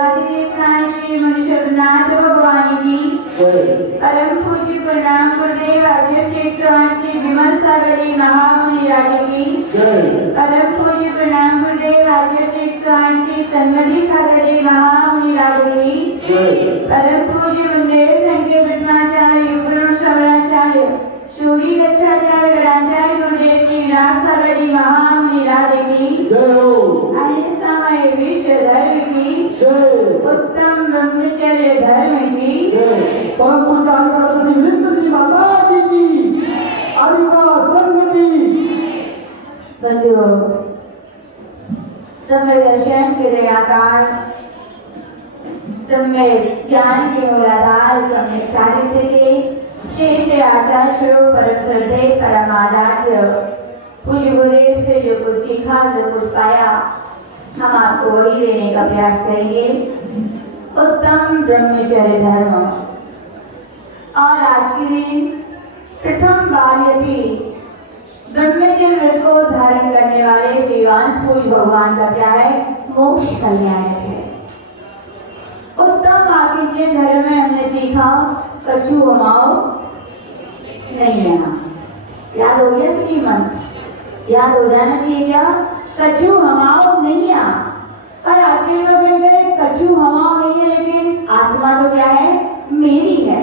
महादेव श्री मनुष्यनाथ भगवान की परम पूज्य गुरुनाम गुरुदेव आचार्य श्री 108 श्री विमल सागरी महामुनि राजे की परम पूज्य गुरुनाम गुरुदेव आचार्य श्री 108 श्री सन्मति सागरी महामुनि राजे की परम पूज्य वंदेव धन्य ब्रह्माचार्य गुरु शरणाचार्य सूर्य गच्छाचार्य गणाचार्य गुरुदेव श्री राज सागरी महामुनि राजे की समय विश्व धर्म की उत्तम ब्रह्मचर्य धर्म की परम पूज्य श्री माता जी की आदिका संघ की बंधुओं, समय दर्शन के निराकार, समय ज्ञान के मूलाधार, समय चारित्र के श्रेष्ठ आचार्य स्वरूप परम श्रद्धेय परम आराध्य पूज्य गुरुदेव से जो कुछ सीखा, जो कुछ पाया, हम आपको वही देने का प्रयास करेंगे। उत्तम ब्रह्मचर्य धर्म। और आज के दिन प्रथम बार यदि ब्रह्मचर्य व्रत को धारण करने वाले श्री वांसपूज भगवान का क्या है? मोक्ष कल्याणक है। उत्तम आकिंचन धर्म में हमने सीखा कछु हमाओ नहीं आना। याद हो गया कि मन याद हो जाना चाहिए क्या? कछु हमाओ नहीं आ। और आचार्य लोग कह कछु हमाओ नहीं है, लेकिन आत्मा तो क्या है? मेरी है।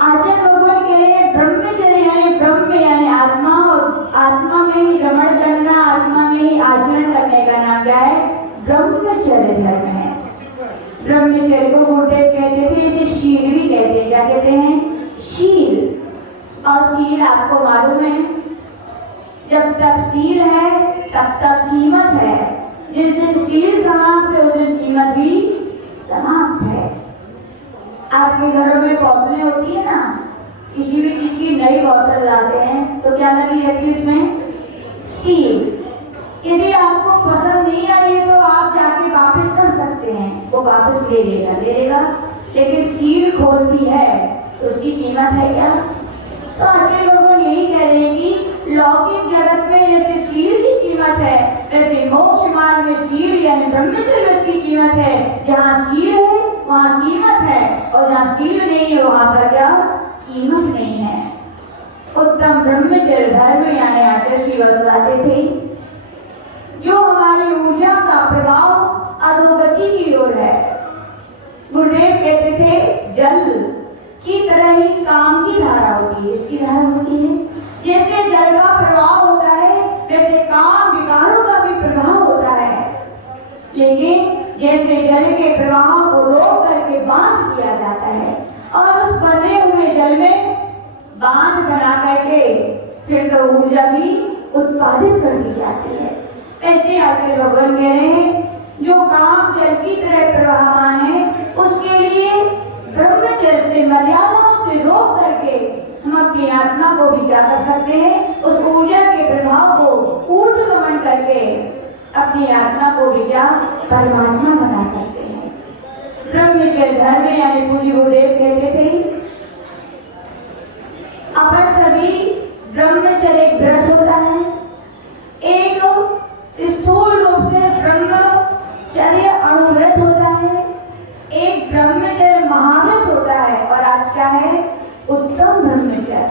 आचार्य लोग कह रहे हैं ब्रह्मचर्य यानी ब्रह्म यानी आत्मा, और आत्मा में ही रमण करना, आत्मा में ही आचरण करने का नाम क्या है? ब्रह्मचर्य धर्म है। ब्रह्मचर्य को गुरुदेव कहते थे, इसे शील भी कहते हैं। क्या कहते हैं? शील। और शील आपको मालूम है, जब तक शील है तब तक कीमत है। जिस दिन शील समाप्त है उस दिन कीमत भी समाप्त है। आपके घरों में बोतलें होती है ना, किसी भी चीज की नई बोतल लाते हैं तो क्या लगी रहती है उसमें? सील। यदि आपको पसंद नहीं आई है तो आप जाके वापस कर सकते हैं, वो वापस ले लेगा। लेकिन सील खोलती है तो उसकी कीमत है क्या? तो अच्छे लोगों यही कह रहे हैं कि लौकिक जगत में जैसे सील की कीमत है, वैसे मोक्ष मार्ग में सील यानी ब्रह्मचर्य की कीमत है। जहाँ सील है वहाँ कीमत है, और जहाँ सील नहीं है वहाँ पर क्या? कीमत नहीं है। उत्तम ब्रह्मचर्य धर्म यानी आचार्य श्री बताते थे, जो हमारी ऊर्जा का प्रभाव अधोगति की ओर है। गुरुदेव कहते थे जल की तरह ही काम की धारा होती है। इसकी धारा होती है, जैसे जल का प्रवाह होता है वैसे काम विकारों का भी प्रभाव होता है। लेकिन जैसे जल के प्रवाह को रोक करके बांध किया जाता है, और उस बंधे हुए जल में बांध बना करके फिर तो ऊर्जा भी उत्पादित कर दी जाती है। ऐसे आचार्य भगवान कह रहे हैं, जो काम जल की तरह प्रवाहमान है उसके लिए ब्रह्मचर्य से, मर्यादाओं से रोक करके हम अपनी आत्मा को भी क्या कर सकते हैं? उस ऊर्जा के प्रभाव को ऊर्ध्वगमन करके अपनी आत्मा को भी क्या? परमात्मा बना सकते हैं। ब्रह्मचर्य धर्म यानी पूज्य गुरुदेव कहते थे, अपन सभी ब्रह्मचर्य एक व्रत होता है। एक स्थूल रूप से ब्रह्मचर्य अणुव्रत होता है, एक ब्रह्मचर्य महाव्रत होता है, और आज क्या है? उत्तम ब्रह्मचर्य।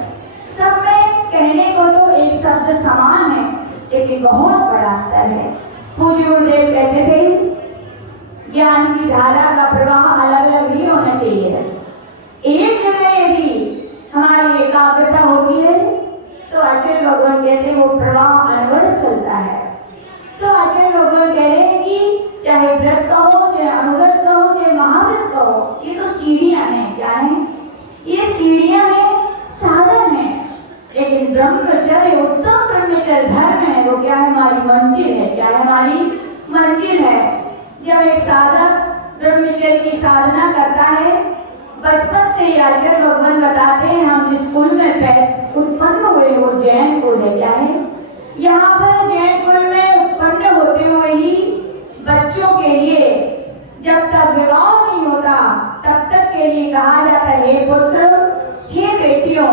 सब में कहने को तो एक शब्द समान है, लेकिन बहुत बड़ा अंतर है। पूज्य गुरुदेव कहते थे, ज्ञान की धारा का प्रवाह अलग अलग नहीं होना चाहिए। एक जगह यदि हमारी एकाग्रता होती है तो आचार्य भगवान कहते हैं वो प्रवाह अनवरत चलता है। तो आचार्य भगवान कह रहे हैं कि चाहे व्रत का हो, चाहे अणुव्रत का हो, चाहे महाव्रत का हो, ये तो सीढ़ियां हैं। क्या है? ये सीढ़ियां हैं, साधन है। लेकिन ब्रह्मचर्य, उत्तम ब्रह्मचर्य धर्म है, वो क्या है? हमारी मंजिल है। क्या है? हमारी मंजिल है। जब एक साधक ब्रह्मचर्य की साधना करता है, बचपन से ही आचार्य भगवान बताते हैं, हम जिस कुल में उत्पन्न हुए वो जैन कुल है। क्या है? यहाँ पर जैन कुल में उत्पन्न होते हुए ही बच्चों के लिए जब तक विवाह नहीं होता तब तक के लिए कहा जाता है, हे पुत्र, हे बेटियों,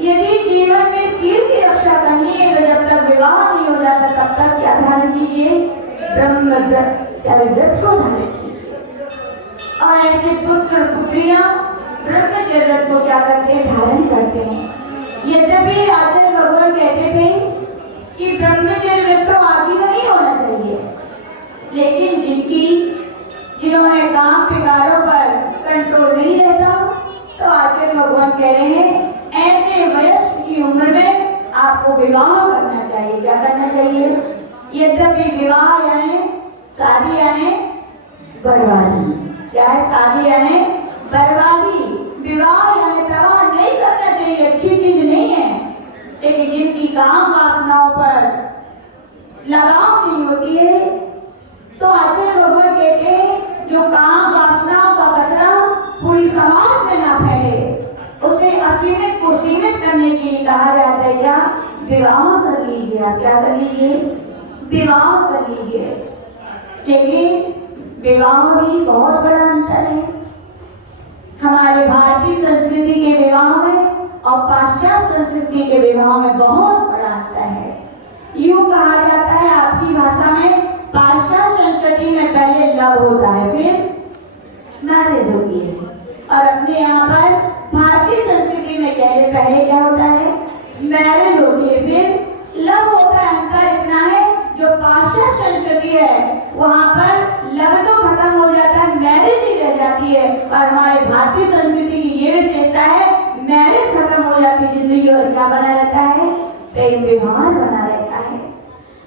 यदि जीवन में शील की रक्षा करनी है तो जब तक विवाह नहीं हो जाता तब तक क्या धारण कीजिए? ब्रह्मचर्य चाहे व्रत को धारण कीजिए। और ऐसे पुत्र पुत्रियां ब्रह्मचर्य व्रत को क्या करते हैं, धारण करते हैं। यद्यपि आचार्य भगवान कहते थे कि ब्रह्मचर्य व्रत तो आजीवन ही होना चाहिए, लेकिन जिन्होंने काम विकारों पर कंट्रोल नहीं रहता, तो आचार्य भगवान कह रहे हैं ऐसे वयस्क की उम्र में आपको विवाह करना चाहिए। क्या करना चाहिए? यद्यपि विवाह यानी शादी यानी बर्बादी। क्या है? शादी यानी बर्बादी। विवाह यानी तबाह नहीं करना चाहिए, अच्छी चीज नहीं है। लेकिन जिनकी काम वासनाओं पर लगाम नहीं होती है, तो आचार्य भगवान कहते हैं जो काम वासनाओं का कचरा पूरी समाज में ना फैले, उसे असीमित को सीमित करने के लिए कहा जाता है क्या? विवाह कर लीजिए। आप क्या कर लीजिए? विवाह कर लीजिए। लेकिन विवाह भी बहुत बड़ा अंतर है हमारे भारतीय संस्कृति के विवाह में और पाश्चात्य संस्कृति के विवाह में बहुत बड़ा अंतर है। यूं कहा जाता है आपकी भाषा में, पाश्चात्य संस्कृति में पहले लव होता है, फिर मैरिज होती है, और अपने यहाँ पर भारतीय संस्कृति में पहले क्या होता है? मैरिज होती है, फिर लव होता है। अंतर इतना है, जो पाश्चात्य संस्कृति है वहाँ पर लव तो खत्म हो जाता है, मैरिज ही रह जाती है। और हमारे भारतीय संस्कृति की ये विशेषता है, मैरिज खत्म हो जाती है, जिंदगी और क्या बना रहता है? प्रेम व्यवहार बना रहता है।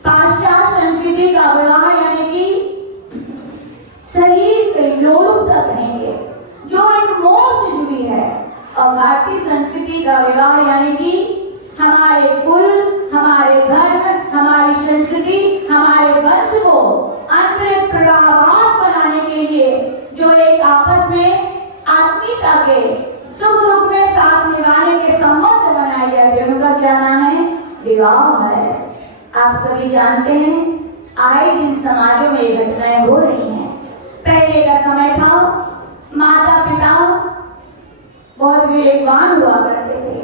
पाश्चात्य संस्कृति का विवाह यानी कि शरीर की लोलुपता कहेंगे, जो एक मोह से जुड़ी है, और भारतीय संस्कृति का विवाह यानी कि हमारे कुल, हमारे धर्म, हमारी संस्कृति, हमारे वंश को अंतरिक्ष प्रवाहवान बनाने के लिए जो एक आपस में आत्मीयता के सुख दुख में साथ निभाने के संबंध बनाए जाते हैं, उनका क्या नाम है? विवाह है। आप सभी जानते हैं आए दिन समाजों में ये घटनाएं हो रही हैं। पहले का समय था, माता पिता बहुत विवेकवान हुआ करते थे।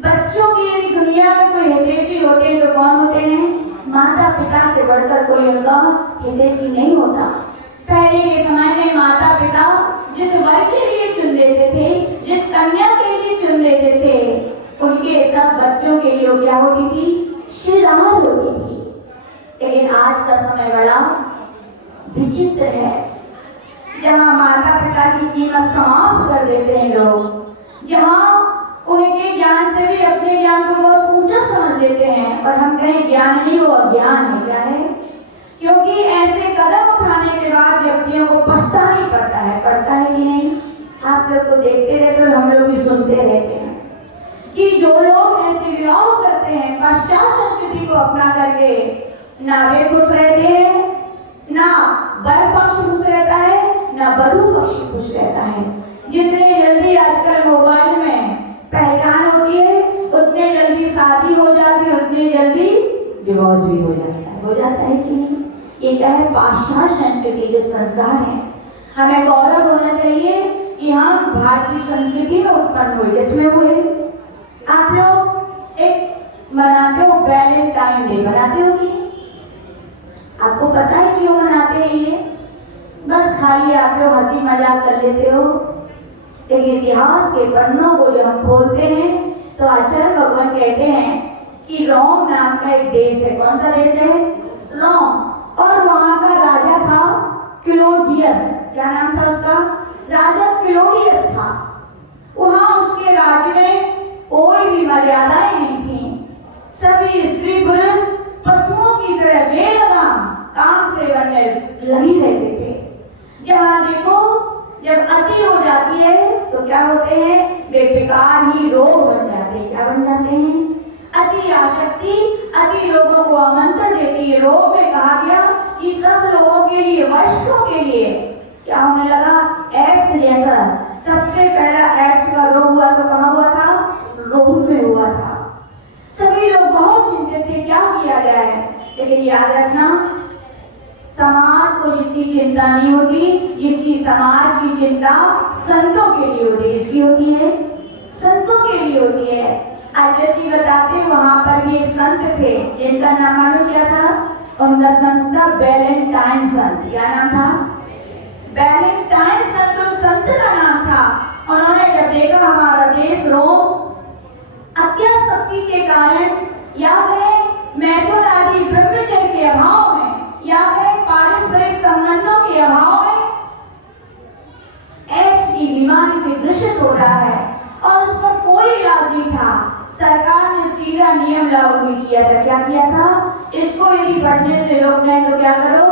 बच्चों की दुनिया में कोई हितैषी होते हैं तो कौन होते हैं? माता पिता से बढ़कर कोई उनका हितैषी नहीं होता। पहले के समय में माता पिता जिस वर के लिए चुन लेते थे, जिस कन्या के लिए चुन लेते थे, उनके सब बच्चों के लिए क्या होती थी? श्रीलाल होती थी। लेकिन आज का समय बड़ा विचित्र है, जहाँ माता पिता की कीमत समाप्त कर देते हैं लोग, जहाँ उनके ज्ञान से भी अपने ज्ञान को बहुत ऊंचा समझ लेते हैं, और हम कहें ज्ञान नहीं, वो अज्ञान है। क्या है? क्योंकि ऐसे कदम उठाने के बाद व्यक्तियों को पछताना पड़ता है। पड़ता है कि नहीं? आप लोग तो देखते रहते और हम लोग भी सुनते रहते हैं कि जो लोग ऐसे विवाह करते हैं पाश्चात्य संस्कृति को अपना करके, ना वे खुश रहते हैं, ना वर पक्ष खुश रहता है, ना वधू पक्ष खुश रहता है। जितने जल्दी आजकल मोबाइल में पहचान होती है, उतने जल्दी शादी हो जाती है, उतने जल्दी डिवोर्स भी हो जाता है। हो जाता है कि नहीं? ये क्या है? पाश्चात्य संस्कृति के संस्कार हैं। हमें गौरव होना चाहिए कि हम भारतीय संस्कृति में उत्पन्न हुए। जिसमें हुए आप लोग एक मनाते हो वैलेंटाइन डे, बनाते हो कि नहीं? आपको पता है क्यों मनाते हैं ये? बस खाली आप लोग हंसी मजाक कर लेते हो, लेकिन इतिहास के पन्नों को जब हम खोलते हैं तो आचार्य भगवान कहते हैं कि रोम नाम का एक देश है। कौन सा देश है? रोम। और वहां का राजा था क्लोडियस। क्या नाम था उसका? राजा क्लोडियस था। वहां उसके राज्य में कोई भी मर्यादाएं नहीं थी। सभी स्त्री पुरुष पशुओं की तरह बेलगाम काम सेवन में लगी रहते थे। जहां देखो जब अति हो जाती है तो क्या होते हैं? वे बेकार ही रोग बन जाते हैं। क्या बन जाते हैं? अति आसक्ति अति लोगों को आमंत्रण देती है। रोग में कहा गया कि सब लोगों के लिए, वयस्कों के लिए क्या होने लगा? एड्स जैसा। सबसे पहला एड्स का रोग हुआ तो कहाँ हुआ था? रोम में हुआ था। सभी लोग बहुत चिंतित थे क्या किया जाए। लेकिन याद रखना, समाज को जितनी चिंता नहीं होती, जितनी समाज की चिंता संतों के लिए होती है। किसकी होती है? संतों के लिए होती है। आचार्य जी बताते वहां पर भी एक संत थे जिनका नाम मालूम क्या था? उनका संत था वैलेंटाइन संत। क्या नाम था? वैलेंटाइन संत उन संत का नाम था। उन्होंने जब देखा हमारा देश रोम अत्यासक्ति के कारण या कहें मैथुन आदि ब्रह्मचर्य के अभाव में या कहें पारस्परिक संबंधों के अभाव में एड्स की बीमारी से ग्रसित हो रहा है और उस पर कोई इलाज नहीं था। सरकार ने सीधा नियम लागू भी किया था। क्या किया था? इसको यदि बढ़ने से रोकना है तो क्या करो,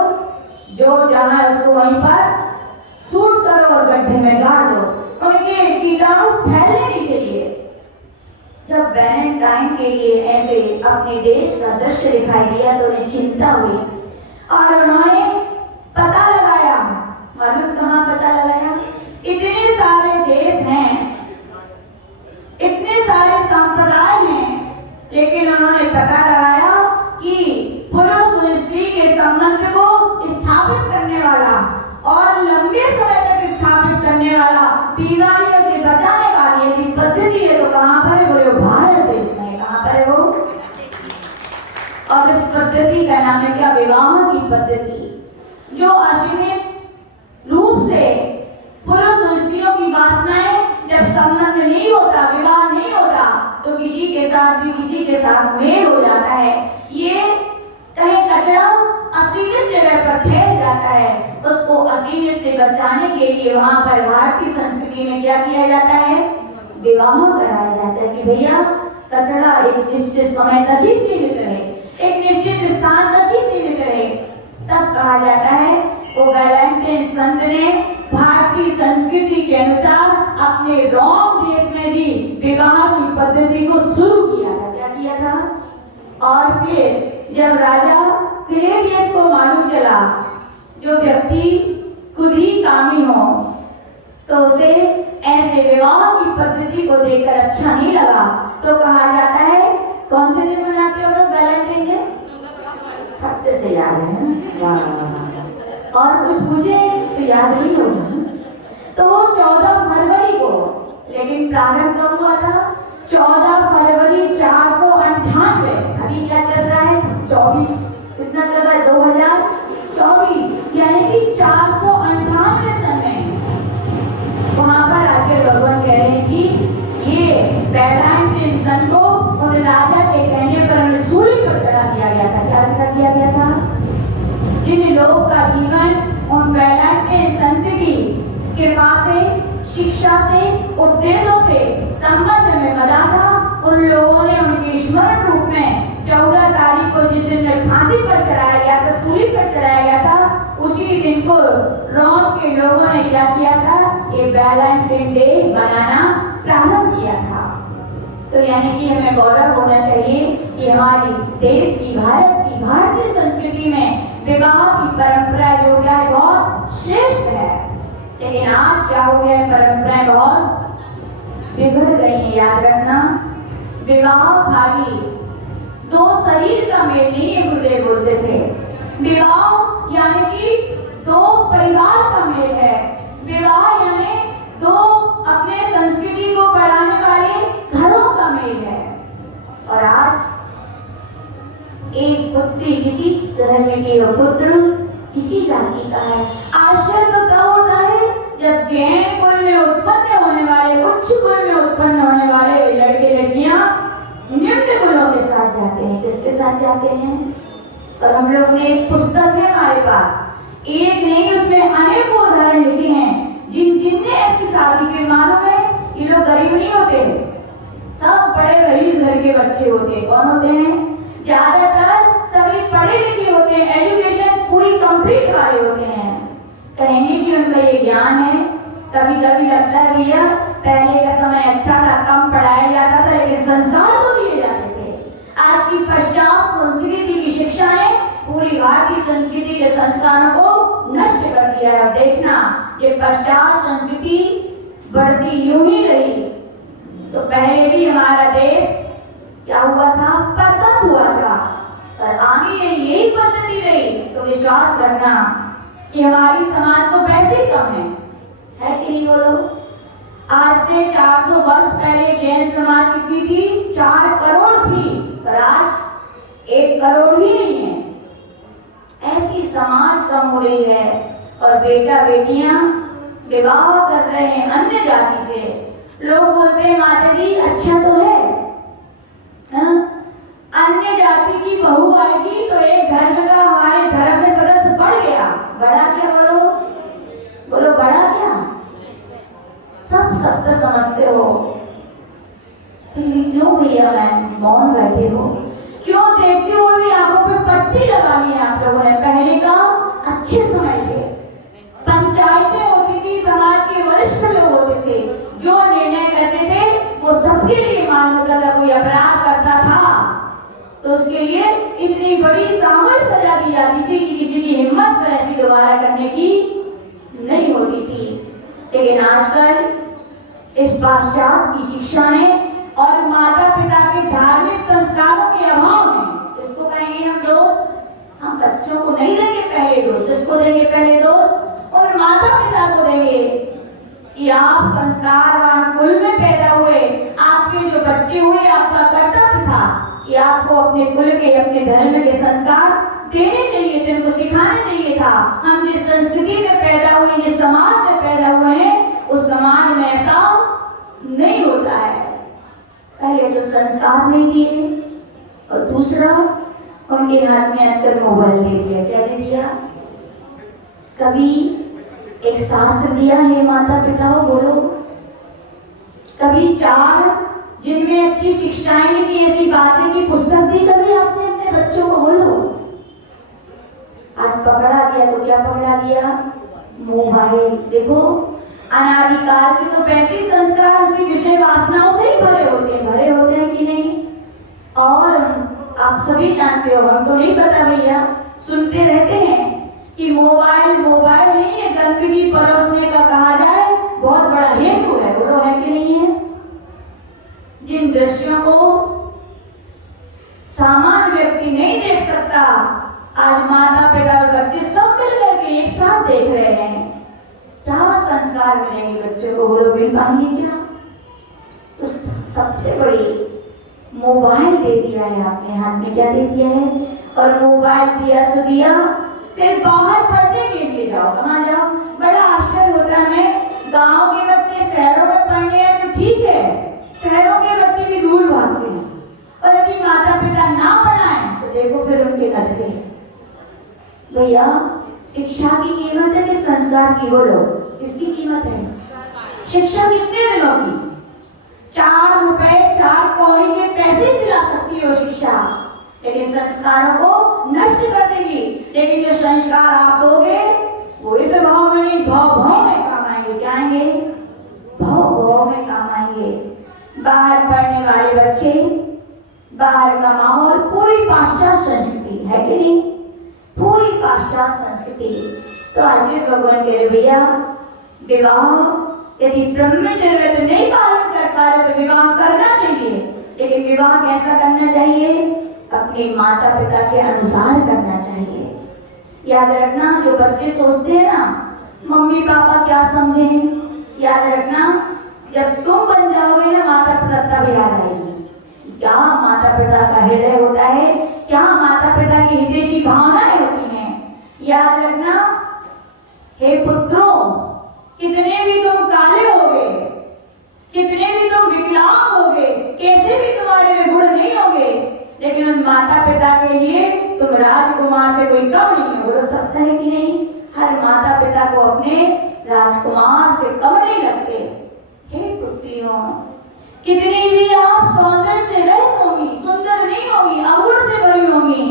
जो जहां उसको वहीं पर सूट करो और गड्ढे में गाड़ दो, उनके कीटाणु फैलने नहीं चाहिए। जब वैलेंटाइन के लिए ऐसे अपने देश का दृश्य दिखाई दिया तो उन्हें चिंता हुई और उन्होंने पता लगाया। मालूम कहाँ पता लगाया? इतने सारे देश हैं, इतने सारे संप्रदाय हैं, लेकिन उन्होंने पता लगाया कि पुरुष और स्त्री के संबंध को स्थापित करने वाला और लंबे समय तक स्थापित करने वाला, बीमारियों से बचाने वाली यदि पद्धति है तो कहां पर है? बोले भारत देश में। कहां पर है वो? और इस पद्धति का नाम है क्या? विवाह की पद्धति, जो असीमित रूप से पुरुष और स्त्रियों की वासनाएं जब संबंध नहीं होता, विवाह नहीं होता, तो किसी के साथ भी किसी के साथ मेल हो जाता है। ये कहीं कचरा असीमित जगह पर फैल जाता है, उसको असीमित से बचाने के लिए वहां पर भारतीय संस्कृति में क्या किया जाता है? विवाह कराया जाता है कि भैया कचरा एक निश्चित समय तक ही सीमित रहे, एक निश्चित स्थान तक ही सीमित रहे। तब कहा जाता है वो वैलेंटाइन संत ने भारतीय संस्कृति के अनुसार अपने रोम देश में भी विवाह की पद्धति को शुरू किया था। क्या किया था? और फिर जब राजा क्लेडियस को मालूम चला जो व्यक्ति खुद ही कामी हो तो उसे ऐसे विवाह की पद्धति को देखकर अच्छा नहीं लगा, तो कहा जाता है कौन से दिन मनाते हो लोग वैलेंटाइन डे? हफ्ते से याद है। वाह। और कुछ पूछे तो याद नहीं होगा। तो 14 फरवरी को, लेकिन प्रारंभ कब हुआ था? 14 फरवरी 498। अभी क्या चल रहा है? 24। कितना चल रहा है? 2024। यानी कि 498 सन में वहां पर आचार्य भगवान कह रहे हैं कि ये वैलेंटाइन सन को उन राजा के कहने पर उन्हें सूली पर चढ़ा दिया गया था। क्या कर दिया गया था? जिन लोगों का जीवन उन वैलेंटाइन संत की कृपा से, शिक्षा से, उपदेशों से संबंध में बना था, उन लोगों ने उनके स्मरण रूप में 14 तारीख को जिस दिन फांसी पर चढ़ाया गया था, सूली पर चढ़ाया गया था, उसी दिन को रोम के लोगों ने क्या किया था? ये वैलेंटाइन डे मनाना प्रारंभ किया था। तो यानी कि हमें गौरव होना चाहिए कि हमारी देश की, भारत की, भारतीय संस्कृति में विवाह की परंपरा जो है बहुत श्रेष्ठ है। लेकिन आज क्या हो गया है? परंपराएं बहुत बिगड़ गई हैं। याद रखना, विवाह खाली दो शरीर का मेल नहीं है, गुरुदेव बोलते थे। विवाह यानी कि दो परिवार का मेल है। विवाह यानी दो अपने संस्कृति को बढ़ाने वाले घरों का मेल है। और आज एक पुत्री किसी धर्म के पुत्र किसी जाति का है। आश्चर्य तो तब होता है जब जैन कुल में उत्पन्न होने वाले, उच्च कुल में उत्पन्न होने वाले वे लड़के लड़कियां निम्न कुलों के साथ जाते हैं। किसके साथ जाते हैं? और हम लोग ने एक पुस्तक है हमारे पास, एक नहीं उसमें अनेकों उदाहरण लिखे हैं जिनने ऐसी शादी के, मालूम है ये लोग गरीब नहीं होते, सब बड़े रईस घर के बच्चे होते हैं। कौन होते हैं? ज्यादातर सभी पढ़े लिखे होते हैं, एजुकेशन पूरी कंप्लीट वाले होते हैं। कहेंगे कि उनका ये ज्ञान है। कभी कभी लगता है भैया पहले का समय अच्छा था, कम पढ़ाया जाता था, लेकिन संस्कार तो दिए जाते थे। आज की पश्चात संस्कृति की शिक्षा ने पूरी भारतीय संस्कृति के संस्कारों को नष्ट कर दिया है। देखना ये पश्चात संस्कृति बढ़ती यूं ही रही तो पहले भी हमारा देश क्या हुआ था? पतन हुआ था। और आगे यही पद्धति रही तो विश्वास करना कि हमारी समाज तो वैसे ही कम है कि नहीं? बोलो, आज से 400 वर्ष पहले जैन समाज कितनी थी? 4 करोड़ थी, पर आज 1 करोड़ ही नहीं है। समाज कम हो रही है और बेटा बेटियां विवाह कर रहे हैं अन्य जाति से। लोग बोलते हैं माता जी अच्छा तो है, हाँ? अन्य जाति की बहू आएगी तो एक धर्म का हमारे धर्म में सदस्य बढ़ गया। बड़ा क्या? बोलो बोलो, बड़ा क्या? सब सत्य समझते हो, फिर क्यों भैया मैं मौन बैठे हो? क्यों देखते हो भी आंखों पे पट्टी लगा ली है आप लोगों ने? पहले का अच्छे समय थे, पंचायतें होती थी, समाज के वरिष्ठ लोग होते थे, जो निर्णय करते थे वो सबके लिए मान्य होता था। कोई अपराध करता था तो उसके लिए इतनी बड़ी सामूहिक सजा दी जाती थी कि किसी की हिम्मत में ऐसी दोबारा करने की नहीं होती थी। लेकिन आजकल इस पाश्चात्य की शिक्षा ने और माता पिता के धार्मिक संस्कारों के अभाव में, इसको कहेंगे हम दोस्त, हम बच्चों को नहीं देंगे पहले दोस्त। इसको देंगे पहले दोस्त और माता पिता को देंगे कि आप संस्कारवान कुल में पैदा हुए, आपके जो बच्चे हुए, आपका कर्तव्य था कि आपको अपने कुल के, अपने धर्म के संस्कार देने चाहिए थे, उनको सिखाना चाहिए था। हम जिस संस्कृति में पैदा हुए, जिस समाज में पैदा हुए हैं, उस समाज में ऐसा नहीं होता है। पहले तो संस्कार नहीं दिए और दूसरा उनके हाथ में आजकल मोबाइल दे दिया। क्या दे दिया? कभी एक शास्त्र दिया है माता पिता को, बोलो, कभी 4 जिनमें अच्छी शिक्षाएं लिखी, ऐसी बातें की पुस्तक दी कभी आपने अपने बच्चों को, बोलो? आज पकड़ा दिया तो क्या पकड़ा दिया? मोबाइल। देखो अनादिकाल से तो वैसे संस्कार उसी विषय वासनाओं से ही भरे होते हैं कि नहीं? और आप सभी जानते हो, हम तो नहीं पता भैया, सुनते रहते हैं कि मोबाइल नहीं है, गंदगी परोसने का कहा जाए बहुत बड़ा हेतु है। बोलो है कि नहीं है? जिन दृश्यों को सामान्य व्यक्ति नहीं देख सकता, आज माता पिता और बच्चे सब मिलकर के एक साथ देख रहे हैं। क्या संस्कार मिलेंगे बच्चों को? बोलो मिल पाएंगे क्या? तो सबसे बड़ी मोबाइल दे दिया है आपने हाथ में। क्या दे दिया है? और मोबाइल दिया सो दिया, फिर बाहर पढ़ने के लिए जाओ। कहाँ जाओ? बड़ा आश्चर्य होता है हमें, गांव के बच्चे शहरों में पढ़ने हैं तो ठीक है, शहरों के बच्चे भी दूर भागते हैं, और यदि माता पिता ना पढ़ाएं तो देखो फिर उनके नखरे। भैया शिक्षा की कीमत है कि संस्कार की? बोलो, इसकी कीमत है। शिक्षा कितने दिनों की? 4 रुपए 4 कौड़ी के पैसे दिला सकती हो शिक्षा, लेकिन संस्कारों को नष्ट कर देगी। लेकिन जो संस्कार आप दोगे वो इस भाव में नहीं, भाव में काम आएंगे। क्या आएंगे? भाव में काम आएंगे। बाहर पढ़ने वाले बच्चे, बाहर का माहौल, पूरी पाश्चात्य संस्कृति है कि नहीं? पूरी पाश्चात्य संस्कृति। तो आज भगवान कह रहे भैया विवाह यदि ब्रह्मचर्य नहीं पालन कर पा रहे तो विवाह करना चाहिए, लेकिन विवाह कैसा करना चाहिए? अपने माता पिता के अनुसार करना चाहिए। याद रखना, जो बच्चे सोचते हैं ना मम्मी पापा क्या समझे, याद रखना जब तुम बन जाओगे ना माता पिता तब याद आएगी क्या माता पिता का हृदय होता है, क्या माता पिता की हितैषी भावनाएं होती हैं। याद रखना हे पुत्रों, कितने भी तुम काले होगे, कितने भी तुम विकलांग होगे, कैसे भी तुम्हारे में गुण नहीं होगे, लेकिन उन माता पिता के लिए तुम राजकुमार से कोई कम नहीं हो। बोलो सकता है कि नहीं? हर माता पिता को अपने राजकुमार से कम नहीं लगते। हे पुत्रियों, कितनी भी आप सौंदर्य से रहित होंगी, सुंदर नहीं होगी, अवगुण से भरी होंगी,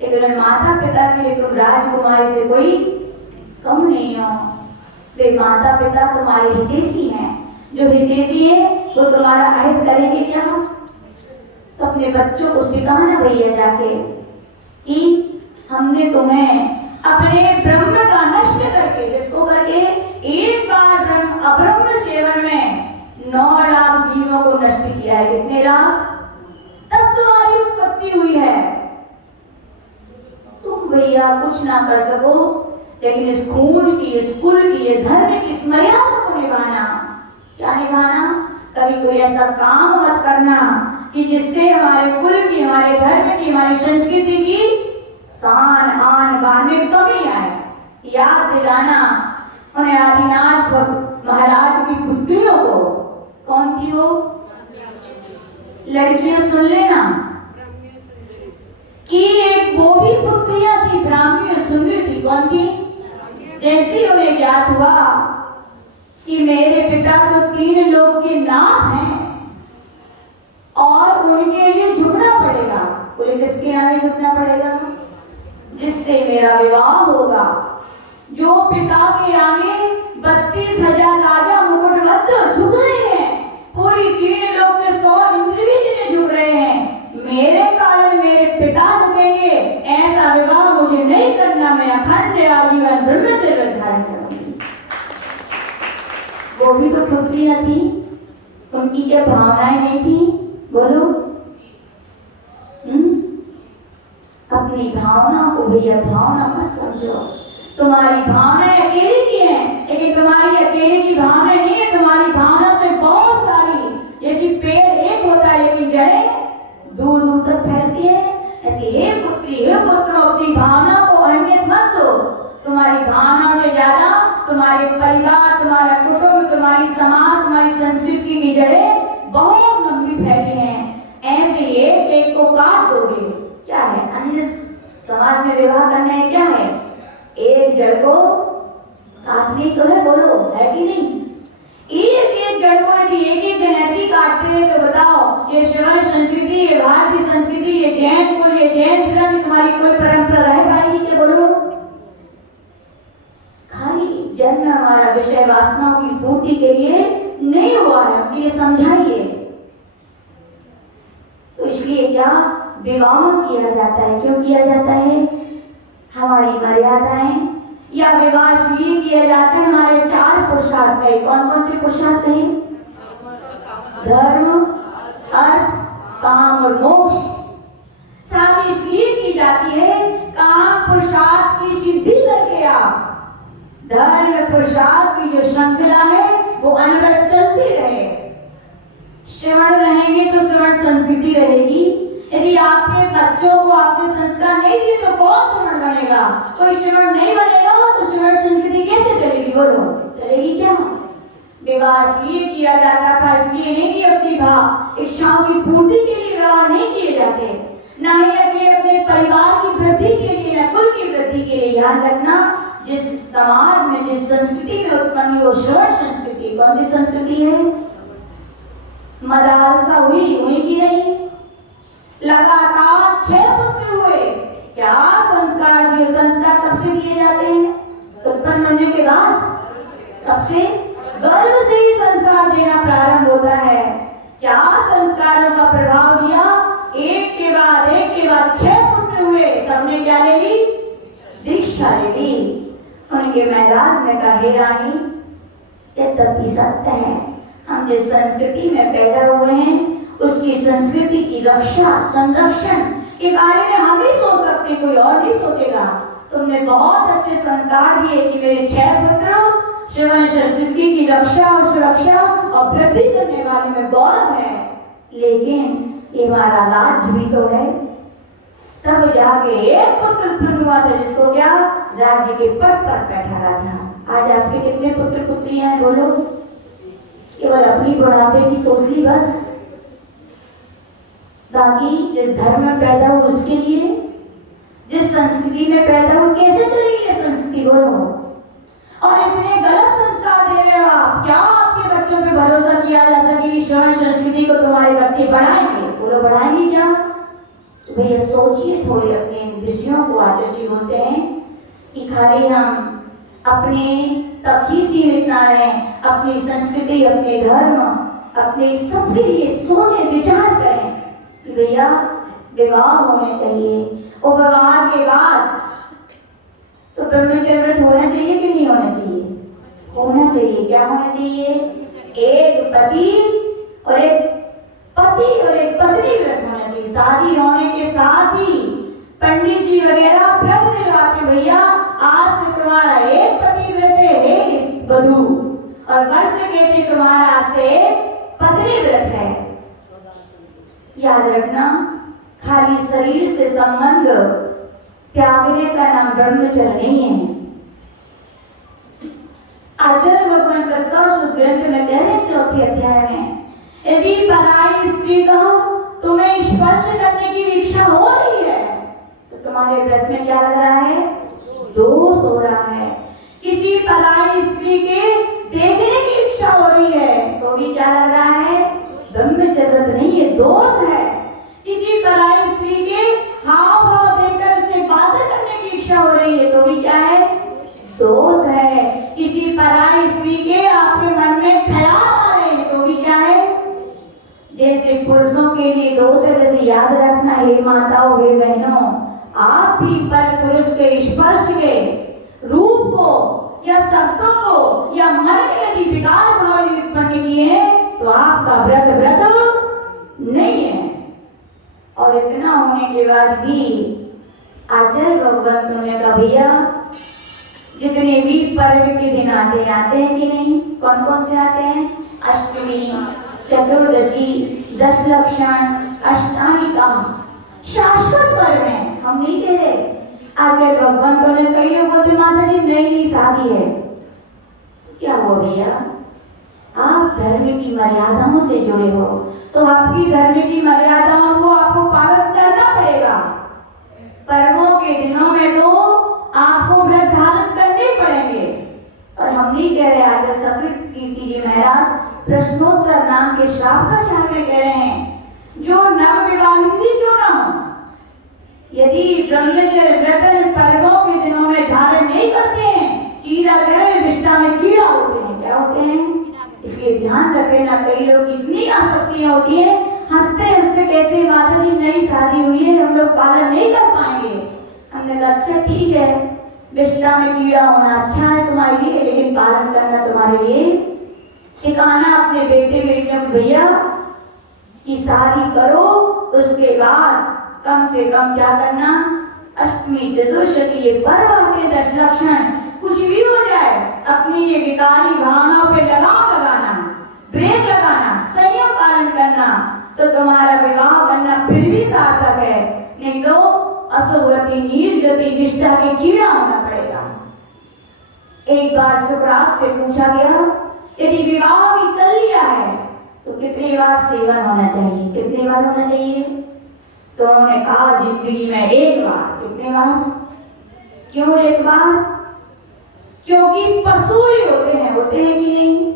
लेकिन माता पिता के लिए तुम राजकुमारी से कोई कम नहीं हो। वे माता पिता तुम्हारे हितैषी हैं। जो हितैषी है वो तुम्हारा अहित करेंगे क्या? तो अपने बच्चों को सिखाना भैया जाके कि हमने तुम्हें अपने ब्रह्म का नष्ट करके, जिसको करके एक बार अब्रह्म सेवन में 9 लाख जीवों को नष्ट किया है। कितने लाख? तब तुम्हारी उत्पत्ति हुई है। तुम भैया कुछ ना कर सको, लेकिन इस खून की, इस कुल की, ये धर्म की इस मर्यादा को निभाना। क्या निभाना? कभी कोई ऐसा काम मत करना कि जिससे हमारे कुल की, हमारे धर्म की, हमारी संस्कृति की शान आन बान में कमी आए, याद दिलाना उन्हें आदिनाथ महाराज की पुत्रियों को। कौन थी वो? लड़कियां सुन लेना कि एक वो भी पुत्रियां थी, ब्राह्मणी और सुंदर थी। कौन थी? जैसे उन्हें ज्ञात हुआ कि मेरे पिता तो 3 लोक के नाथ हैं और उनके लिए झुकना पड़ेगा। बोले किसके आगे झुकना पड़ेगा? जिससे मेरा विवाह होगा। जो पिता के आगे 32,000 राजा मुकुटबद्ध झुक रहे हैं, पूरी 3 लोक के 100 इंद्र भी जिन्हें झुक रहे हैं, मेरे कारण मेरे पिता झुकेंगे, ऐसा विवाह मुझे नहीं करना। मैं अखंड आजीवन ब्रह्मचर्य धारण करूंगी। वो भी तो पुत्रियां थी, उनकी क्या भावनाएं नहीं थी? बोलो। अपनी भावना को भैया भावना मत समझो। तुम्हारी भावनाएं अकेले की हैं, लेकिन तुम्हारी अकेले की भावना नहीं है। तुम्हारी भावना से बहुत सारी, जैसी पेड़ एक होता है लेकिन जड़ें दूर दूर तक फैलती है, ऐसी हे पुत्री हे पुत्र अपनी भावना को अहमियत मत दो। तुम्हारी भावना से ज्यादा तुम्हारे परिवार, तुम्हारा कुटुंब, तुम्हारी समाज, तुम्हारी संस्कृति की जड़ें बहुत लंबी फैली हैं। ऐसे एक को काट दोगे। क्या है? अन्य समाज में विवाह करना है, क्या है? एक जड़ को काटनी तो है, बोलो, है कि नहीं? एक जड़ को यदि एक जन ऐसी काटते हैं तो बताओ, ये श्रवण संस्कृति, ये भारतीय संस्कृति, ये जैन कुल, ये जैन धर्म, तुम्हारी कोई परंपरा रह पाएगी क्या? बोलो। खाली जन्म हमारा विषय वासनाओं की पूर्ति के लिए नहीं हुआ है, ये समझाइए। तो इसलिए क्या विवाह किया जाता है? क्यों किया जाता है? हमारी मर्यादाएं, या विवाह इसलिए किया जाता है, हमारे 4 पुरुषार्थ कहे। कौन कौन से पुरुषार्थ कहे? धर्म, अर्थ, काम और मोक्ष। शादी इसलिए की जाती है काम पुरुषार्थ की सिद्धि करके आप धर्म पुरुषार्थ की जो श्रृंखला है वो अनवरत चलती रहे। श्रवण रहेंगे तो श्रवण संस्कृति रहेगी। यदि आपके बच्चों को आपने संस्कार नहीं दिए तो कौन श्रवण बनेगा? कोई श्रवण नहीं बनेगा तो श्रवण संस्कृति कैसे चलेगी? बोलो, चलेगी क्या? विवाह इसलिए किया जाता था, इसलिए नहीं कि अपनी इच्छाओं की पूर्ति के लिए विवाह नहीं किए जाते, ना ही अपने परिवार की वृद्धि के लिए, ना कुल की वृद्धि के लिए। ध्यान रखना, जिस समाज में, जिस संस्कृति में उत्पन्न हुई वो श्रवण संस्कृति। कौन सी संस्कृति है? मदालसा हुई कि नहीं? लगातार 6 पुत्र हुए। क्या संस्कार दिए? संस्कार कब से दिए जाते हैं? उत्पन्न होने के बाद। कब से? गर्भ से ही संस्कार देना प्रारंभ होता है। क्या संस्कारों का प्रभाव दिया? एक के बाद 6 पुत्र हुए। सबने क्या ले ली? दीक्षा ले ली। उनके मैदान में कहा, हे रानी, यद्यपि सत्य है हम जिस संस्कृति में पैदा हुए हैं उसकी संस्कृति की रक्षा संरक्षण के बारे में हम ही सोच सकते, कोई और नहीं सोचेगा। तुमने बहुत अच्छे संस्कार दिए कि मेरे 6 पुत्र श्रवण संस्कृति की रक्षा और सुरक्षा और वृद्धि करने वाले में गौरव है, लेकिन ये हमारा राज्य भी तो है। तब जाके एक पुत्र उत्पन्न हुआ था जिसको क्या राज्य के पद पर बैठा था। आज आपके कितने पुत्र पुत्रियां हैं? बोलो। केवल अपनी बुढ़ापे की सोच ली बस। बाकी जिस धर्म में पैदा हुआ उसके लिए, जिस संस्कृति में पैदा हुआ, कैसे चलेगी ये संस्कृति? बोलो। और इतने गलत संस्कार दे रहे हो आप। क्या आपके बच्चों पे भरोसा किया जा सके कि श्रवण संस्कृति को तुम्हारे बच्चे बढ़ाएंगे? बोलो, बढ़ाएंगे क्या? तो भैया सोचिए थोड़े अपने विषयों को। आचार्य बोलते हैं कि खाली हम अपने तक ही सीमित ना रहें, अपनी संस्कृति, अपने धर्म, अपने सबके लिए सोचें, विचार करें कि भैया विवाह होने चाहिए। और विवाह के बाद तो ब्रह्मचर्य व्रत होना चाहिए कि नहीं होना चाहिए? होना चाहिए। क्या होना चाहिए? एक पति और एक पत्नी व्रत होना चाहिए। शादी होने के साथ ही पंडित जी वगैरह व्रत दिलवाते, भैया आज से तुम्हारा एक पति व्रत है इस वधू, और वर्ष कहते तुम्हारा से पत्नी व्रत है। याद रखना, खाली शरीर से संबंध त्यागने का नाम ब्रह्मचर्य नहीं है। आचार्य भगवान तत्व ग्रंथ में कह रहे 4थे अध्याय में, यदि पराई स्त्री को तुम्हें स्पर्श करने की इच्छा हो रही है तो तुम्हारे व्रत में क्या लग रहा है? दोष हो रहा है। किसी पराई स्त्री के देखने की इच्छा हो रही है तो भी क्या लग रहा है? ब्रह्मचर्य व्रत नहीं है, दोष है। किसी पराई स्त्री के हाव भाव देखकर उससे बातें करने की इच्छा हो रही है तो भी क्या है? दोष है। किसी पराई स्त्री के आपके मन में ख्याल आ रहे हैं तो भी क्या है? जैसे पुरुषों के लिए दोष है, वैसे याद रखना हे माताओं, हे बहनों, आप भी पर पुरुष के स्पर्श के रूप को या शब्दों को या मन में यदि विकार भाव उत्पन्न किए तो आपका व्रत नहीं है। और इतना होने के बाद भी आचार्य भगवंतों ने कहा भैया जितने भी पर्व के दिन आते हैं कि नहीं? कौन कौन से आते हैं? अष्टमी, चतुर्दशी, दशलक्षण, अष्टामिका, शाश्वत पर्व है। हम नहीं कह रहे। आचार्य भगवंतों ने कई लोग बोलते माता जी नई शादी है तो क्या हुआ भैया? आप धर्म की मर्यादाओं से जुड़े हो तो आपकी धर्म की मर्यादाओं को आपको पालन करना पड़ेगा। पर्वों के दिनों में तो आपको व्रत धारण करने पड़ेंगे। और हम नहीं कह रहे, आचार्य सतीर्थ कीर्ति जी महाराज प्रश्नोत्तर नाम के शास्त्र में कह रहे हैं जो नवविवाहित जो न हो यदि ब्रह्मचर्य व्रत पर्वों के दिनों में धारण नहीं करते हैं सीधा ग्रह विष्ठा में कीड़ा होते हैं। क्या होते हैं? इसलिए ध्यान रखना। कई लोग कितनी आसक्तियां होती है, हंसते हंसते कहते हैं माता जी नई शादी हुई है हम लोग पालन नहीं कर पाएंगे। हमने कहा अच्छा ठीक है, विष्ठा में कीड़ा होना अच्छा है तुम्हारे लिए, लेकिन पालन करना तुम्हारे लिए सिखाना अपने बेटे बेटियों को भैया कि शादी करो उसके बाद कम से कम क्या करना? अष्टमी, चतुर्दशी ये पर्व आते 10 लक्षण, कुछ भी हो जाए अपनी ये विकारी भावनाओं पे लगाम लगाना, ब्रेक लगाना, संयम पालन करना तो तुम्हारा विवाह करना फिर भी सार्थक है। नहीं तो असुगति, नीच गति, निष्ठा के कीड़ा होना पड़ेगा। एक बार सुकरात से पूछा गया यदि विवाह भी कर लिया है तो कितनी बार सेवन होना चाहिए? कितनी बार होना चाहिए? तो उन्होंने कहा जिंदगी में एक बार। कितने बार? क्यों एक बार? क्योंकि पशु ही होते हैं कि नहीं?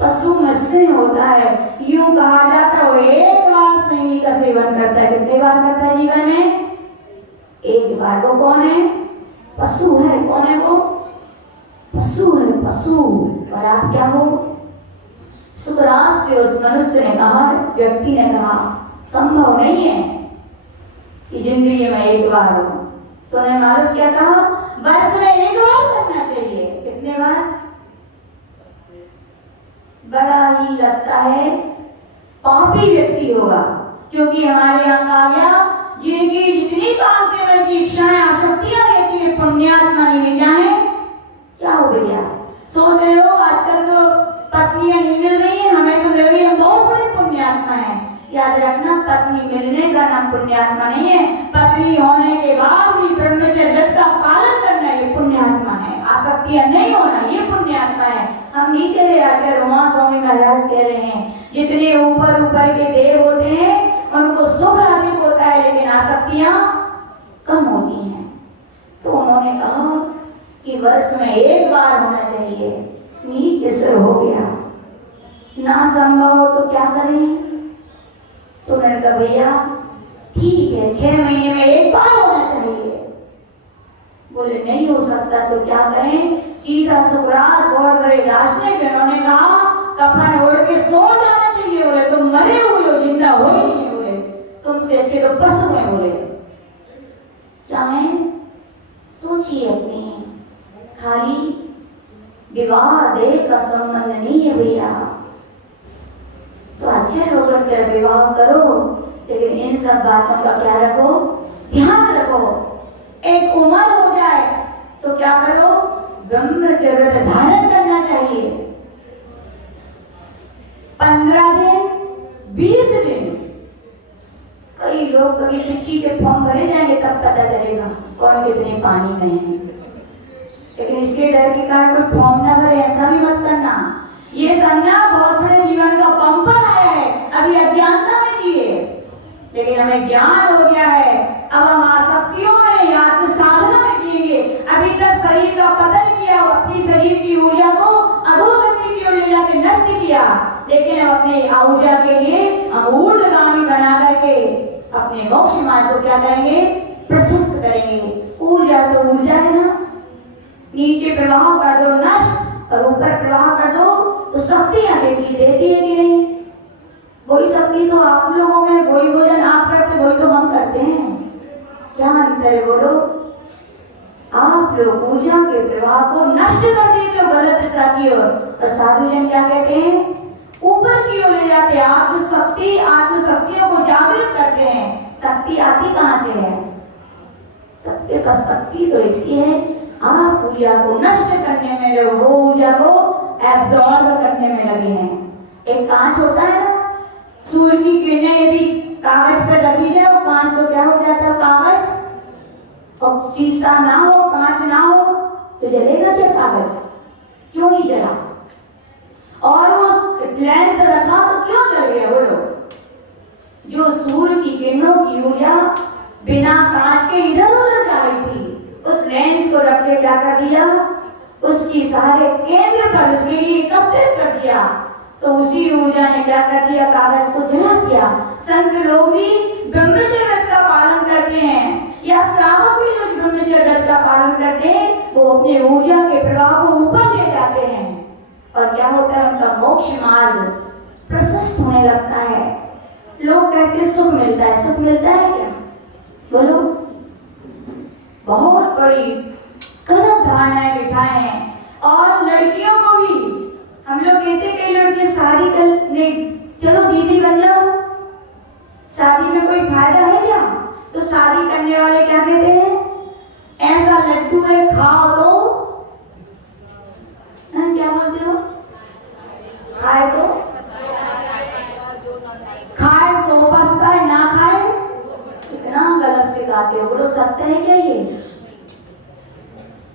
पशु मत्स्य होता है, यूं कहा जाता है वो एक बार सैनी का सेवन करता है। कितने बार करता है जीवन में? एक बार। वो कौन है? पशु है। कौन है वो? पशु है, पशु। और आप क्या हो? सुकरात से उस मनुष्य ने कहा, व्यक्ति ने कहा संभव नहीं है कि जिंदगी में एक बार हो। तो उन्हें मालूम क्या कहा? वर्ष में एक बार करना चाहिए। कितने बार? बड़ा ही लगता है पापी व्यक्ति होगा, क्योंकि हमारे यहाँ कहा गया जिनकी जितनी काम से की इच्छाएं आसक्तियां रहती है पुण्यात्मा नहीं मिल जाए। क्या हो भैया? सोच रहे हो आजकल तो पत्नियां नहीं मिल रही है, हमें तो मिल गई, हम बहुत बड़े पुण्यात्मा है। याद रखना पत्नी मिलने का नाम पुण्यात्मा नहीं है, पत्नी होने के बाद भी ब्रह्मचर्य व्रत का पालन करना ये पुण्यात्मा है। आसक्तियां नहीं होना ये पुण्यात्मा है। हम नहीं कह रहे, आचार्य उमा स्वामी महाराज कह रहे हैं जितने ऊपर ऊपर के देव होते हैं उनको सुख अधिक होता है लेकिन आसक्तियां कम होती हैं। तो उन्होंने कहा कि वर्ष में एक बार होना चाहिए। नीच सिर हो गया, ना संभव हो तो क्या करें? तो उन्होंने कहा भैया ठीक है 6 महीने में एक बार होना चाहिए। बोले नहीं हो सकता तो क्या करें? सीधा सुकरात बहुत बड़े दार्शनिक उन्होंने कहा कफन ओढ़ के सो जाना चाहिए। बोले तुम मरे हुए हो, जिंदा हो ही नहीं। बोले तुमसे अच्छे तो पशु हैं। बोले क्या है? सोचिए अपनी, खाली विवाह देह का संबंध नहीं है भैया। तो अच्छे लोगों का विवाह करो, लेकिन इन सब बातों का क्या रखो? ध्यान रखो। एक उम्र हो जाए तो क्या करो? ब्रह्मचर्य धारण करना चाहिए। 15 दिन, 20 दिन। कई लोग कभी पिछी के फॉर्म भरे जाएंगे तब पता चलेगा। पानी में है, लेकिन इसके डर के कारण कोई फॉर्म ना भरे, ऐसा भी मत करना। ये संज्ञा बहुत बड़े जीवन का बम्पर आया है, अभी अज्ञानता में जिए, लेकिन हमें ज्ञान हो गया है, अब हम आसक्तियों में आत्म साधना में जिएंगे। अभी तक शरीर का पतन किया, अपनी शरीर की ऊर्जा को अधोगति की ओर ले जाके नष्ट किया, लेकिन हम अपनी ऊर्जा के लिए हम ऊर्ध्वगामी बना करके अपने मोक्ष मार्ग को क्या करेंगे, प्रशस्त करेंगे। ऊर्जा तो ऊर्जा है ना, नीचे प्रवाह कर दो नष्ट और ऊपर प्रवाह कर दो तो शक्तियां देती है कि नहीं? वही शक्ति तो आप लोगों में, वही भोजन आप करते, वही तो हम करते हैं। क्या अंतर है बोलो? आप लोग ऊर्जा के प्रवाह को नष्ट कर देते हो गलत दिशा की ओर, और साधु जन क्या कहते हैं, ऊपर की ओर ले जाते हैं, आत्मशक्तियों को जागृत करते हैं। शक्ति आती कहां से है? सबके पास शक्ति तो ऐसी है, आप ऊर्जा को नष्ट करने में लगे, वो ऊर्जा को एब्जॉर्ब करने में लगे हैं। एक कांच होता है ना, सूर्य की किरणें यदि कागज पर रखी जाए, वो कांच तो क्या हो जाता है, कागज, और शीशा ना हो, कांच ना हो तो जलेगा क्या कागज? क्यों नहीं जला? और वो लेंस रखा तो क्यों जल गया? बोलो। जो सूर्य की किरणों की ऊर्जा बिना कांच के इधर उधर जा रही थी, उस लेंस को रख के क्या कर दिया, उसकी सारे केंद्र पर उसके लिए एकत्रित कर दिया, तो उसी ऊर्जा ने क्या कर दिया, कागज को जला दिया। संत लोग भी ब्रह्मचर्य व्रत का पालन करते हैं, या श्रावक भी जो ब्रह्मचर्य व्रत का पालन करते हैं, वो अपने ऊर्जा के प्रवाह को ऊपर ले जाते हैं, और क्या होता है, उनका मोक्ष मार्ग प्रशस्त होने लगता है। लोग कहते हैं सुख मिलता है, सुख मिलता है क्या? बोलो। बहुत बड़ी गलत धारणाएं बिठाए हैं। और लड़कियों को भी हम लोग कहते, कई लड़कियां शादी करने, चलो दीदी बन जाओ, शादी में कोई फायदा है क्या? तो शादी करने वाले क्या कहते हैं, ऐसा लड्डू है खाओ तो, क्या बोलते हो, खाए तो खाए सो बसता है, ना खाए। कितना गलत सिखाते हो, बोलो सत्य है क्या ये?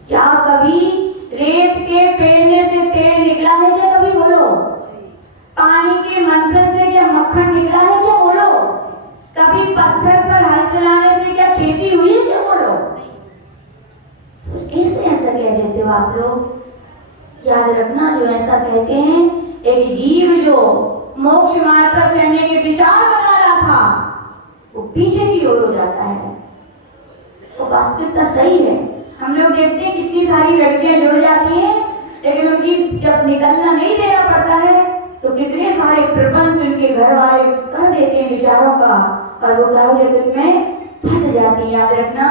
क्या कभी रेत के पेड़ने से तेल निकला है क्या? कभी बोलो। पानी के मंथन से क्या मक्खन निकला है क्या? बोलो। कभी पत्थर पर हल चलाने से क्या खेती हुई है क्या? बोलो। तो कैसे ऐसा कह देते हो आप लोग? याद रखना, जो ऐसा कहते हैं, एक जीव जो मोक्ष मार्ग पर चढ़ने के विचार बना रहा था, वो पीछे की ओर हो जाता है। वो वास्तविकता सही है। हम लोग देखते हैं कितनी सारी लड़कियां जुड़ जाती हैं, लेकिन उनकी जब निकलना नहीं देना पड़ता है तो कितने सारे प्रबंध उनके घर वाले कर देते हैं विचारों का, और वो क्या हो जाता में फंस जाती है। याद रखना,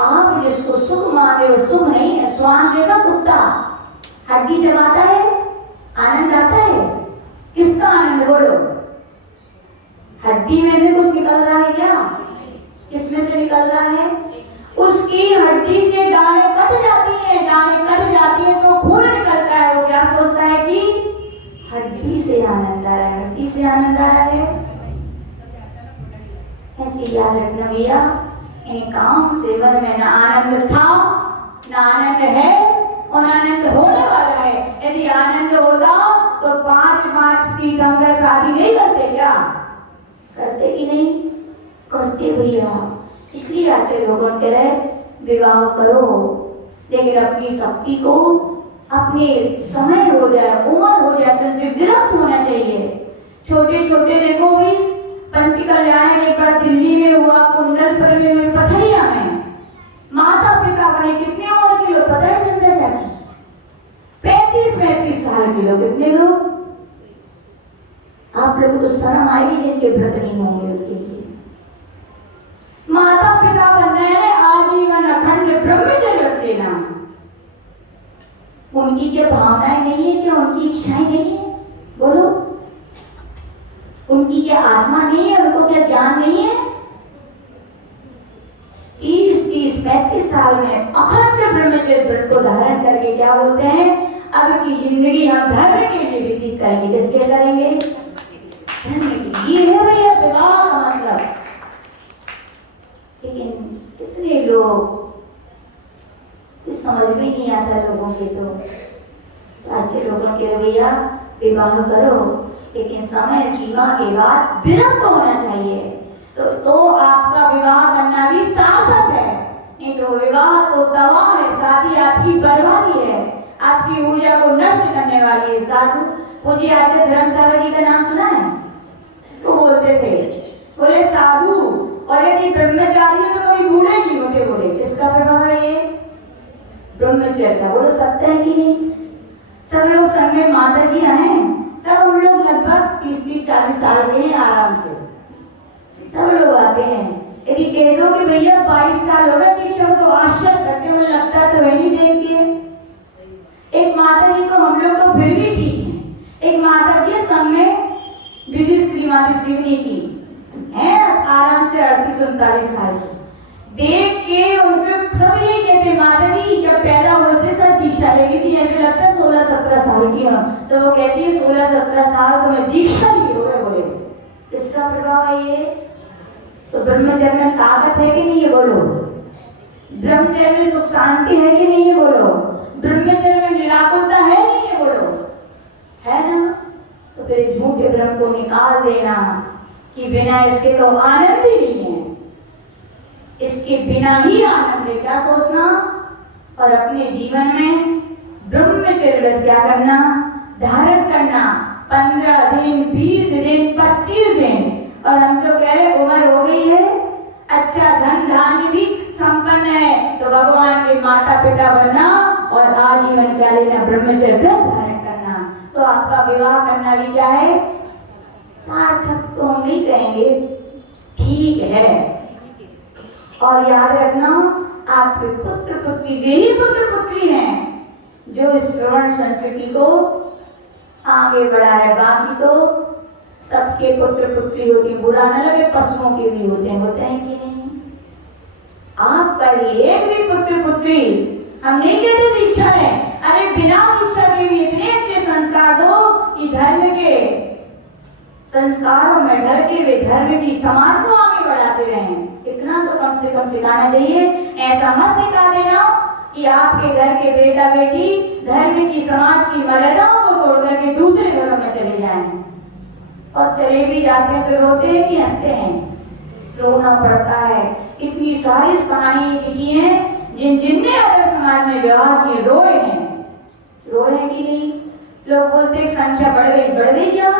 आप जिसको सुख मान रहे हो, सुख नहीं है। स्वान देगा कुत्ता, हड्डी चबाता है, आनंद आता है। किसका आनंद? बोलो। हड्डी में से कुछ निकल रहा है क्या? किसमें से निकल रहा है? उसकी हड्डी से डालें कट जाती हैं, डालें कट जाती हैं तो खून निकलता है। वो क्या सोचता है कि हड्डी से आनंद आ रहा है, हड्डी से आनंद आ रहा है। ऐसी याद रखना भैया, इन काम सेवन में ना आनंद था, ना आनंद है, और आनंद होने वाला है। यदि आनंद होता तो 5 तीर्थंकर शादी नहीं करते क्या? करते कि नहीं? करते भैया। इसलिए आचार्य भगवान कह रहे विवाह करो, लेकिन अपनी शक्ति को अपने समय हो जाए, उम्र हो जाए तो उनसे विरक्त होना चाहिए। छोटे छोटे देखो भी, पंच कल्याण एक बार दिल्ली में हुआ, कुंडलपुर में हुए, पथरिया में माता पिता बने। कितने उम्र के लोग पता है चंद्रा चाची? 35 साल के लोग। कितने लोग? आप लोगों को तो शर्म आएगी जिनके व्रत नहीं होंगे उनके लिए। माता पिता बन रहे हैं, आजीवन अखंड ब्रह्मचर्य रख लेना। उनकी क्या भावनाएं नहीं है क्या? उनकी इच्छाएं नहीं है? बोलो। उनकी क्या आत्मा नहीं है? उनको क्या ज्ञान नहीं है? 30-35 साल में अखंड ब्रह्मचर्य व्रत को धारण करके क्या बोलते हैं, अब की जिंदगी हम धर्म के लिए व्यतीत करेंगे। किसके करेंगे? धर्म के। ये है भैया विवाह का मतलब। लेकिन कितने लोग कुछ समझ में नहीं आता लोगों के। तो अच्छे लोगों के रवैया, विवाह करो लेकिन समय सीमा के बाद विरक्त होना चाहिए, तो आपका विवाह करना भी सार्थक है। नहीं तो विवाह तो दवा है, साथ ही आपकी बर्बादी है, आपकी ऊर्जा को नष्ट करने वाली है। साधु पूज्य आचार्य धर्मशाला जी का नाम सुना है? वो बोलते थे, बोले साधु और यदि ब्रह्मचारी तो कभी बूढ़े नहीं होते। बोले किसका विवाह है ये? ब्रह्मचर्य का। बोलो सत्य है कि नहीं? सब लोग संग में माता जी हैं, सब हम लोग लगभग 30-40 साल के हैं, आराम से सब लोग आते हैं। यदि कह दो कि भैया 22 साल हो गए दीक्षा, तो आश्चर्य करते हुए लगता तो है नहीं देखिए। एक माता जी तो हम लोग तो फिर भी ठीक है। एक माता जी संग में विधि श्रीमती शिवनी की है, आराम से 38-39 साल की। देख के उनके सब यही कहते, माता जी जब पैदा होते सब दीक्षा ले ली थी, ऐसे लगता है 16-17 साल की हो। तो वो कहती है 16-17 साल तो मैं दीक्षा ली हो गए। बोले किसका प्रभाव है ये? तो ब्रह्मचर्य में ताकत है कि नहीं है? बोलो। ब्रह्मचर्य में सुख शांति है कि नहीं है? बोलो। ब्रह्मचर्य में निराकुलता है नहीं है? बोलो। है ना? तो फिर झूठे भ्रम को निकाल देना कि बिना इसके तो आनंद ही नहीं है, इसके बिना ही आनंद है, क्या सोचना। और अपने जीवन में ब्रह्मचर्य व्रत क्या करना? धारण करना। 15 दिन, 20 दिन, 25 दिन। और हम तो कह रहे उम्र हो गई है, अच्छा धन धान्य भी संपन्न है, तो भगवान के माता पिता बनना और आजीवन क्या लेना? ब्रह्मचर्य व्रत धारण करना। तो आपका विवाह करना भी क्या है? सार्थक तो हम नहीं कहेंगे, ठीक है। और याद रखना, आपके पुत्र पुत्री वे ही पुत्र पुत्री हैं जो इस श्रवण संस्कृति को आगे बढ़ा रहे। बाकी तो सबके पुत्र पुत्री होते, बुरा न लगे, पशुओं के भी होते हैं कि नहीं? आपका एक भी पुत्र पुत्री, हम नहीं कहते दीक्षा है, अरे बिना दीक्षा के भी इतने अच्छे संस्कार दो कि धर्म के संस्कारों में ढल के वे धर्म की समाज को आगे बढ़ाते रहें। इतना तो कम से कम सिखाना चाहिए। ऐसा मत सिखा देना कि आपके घर के बेटा बेटी धर्म की समाज की मर्यादाओं को तोड़ करके दूसरे घरों में चले जाएं। और चले भी जाते हैं तो रोते हैं कि हंसते हैं? रोना पड़ता है। इतनी सारी कहानी लिखी है, जिनने अगर समाज में विवाह किए रोए हैं कि नहीं? लोग बोलते हैं संख्या बढ़ गई क्या?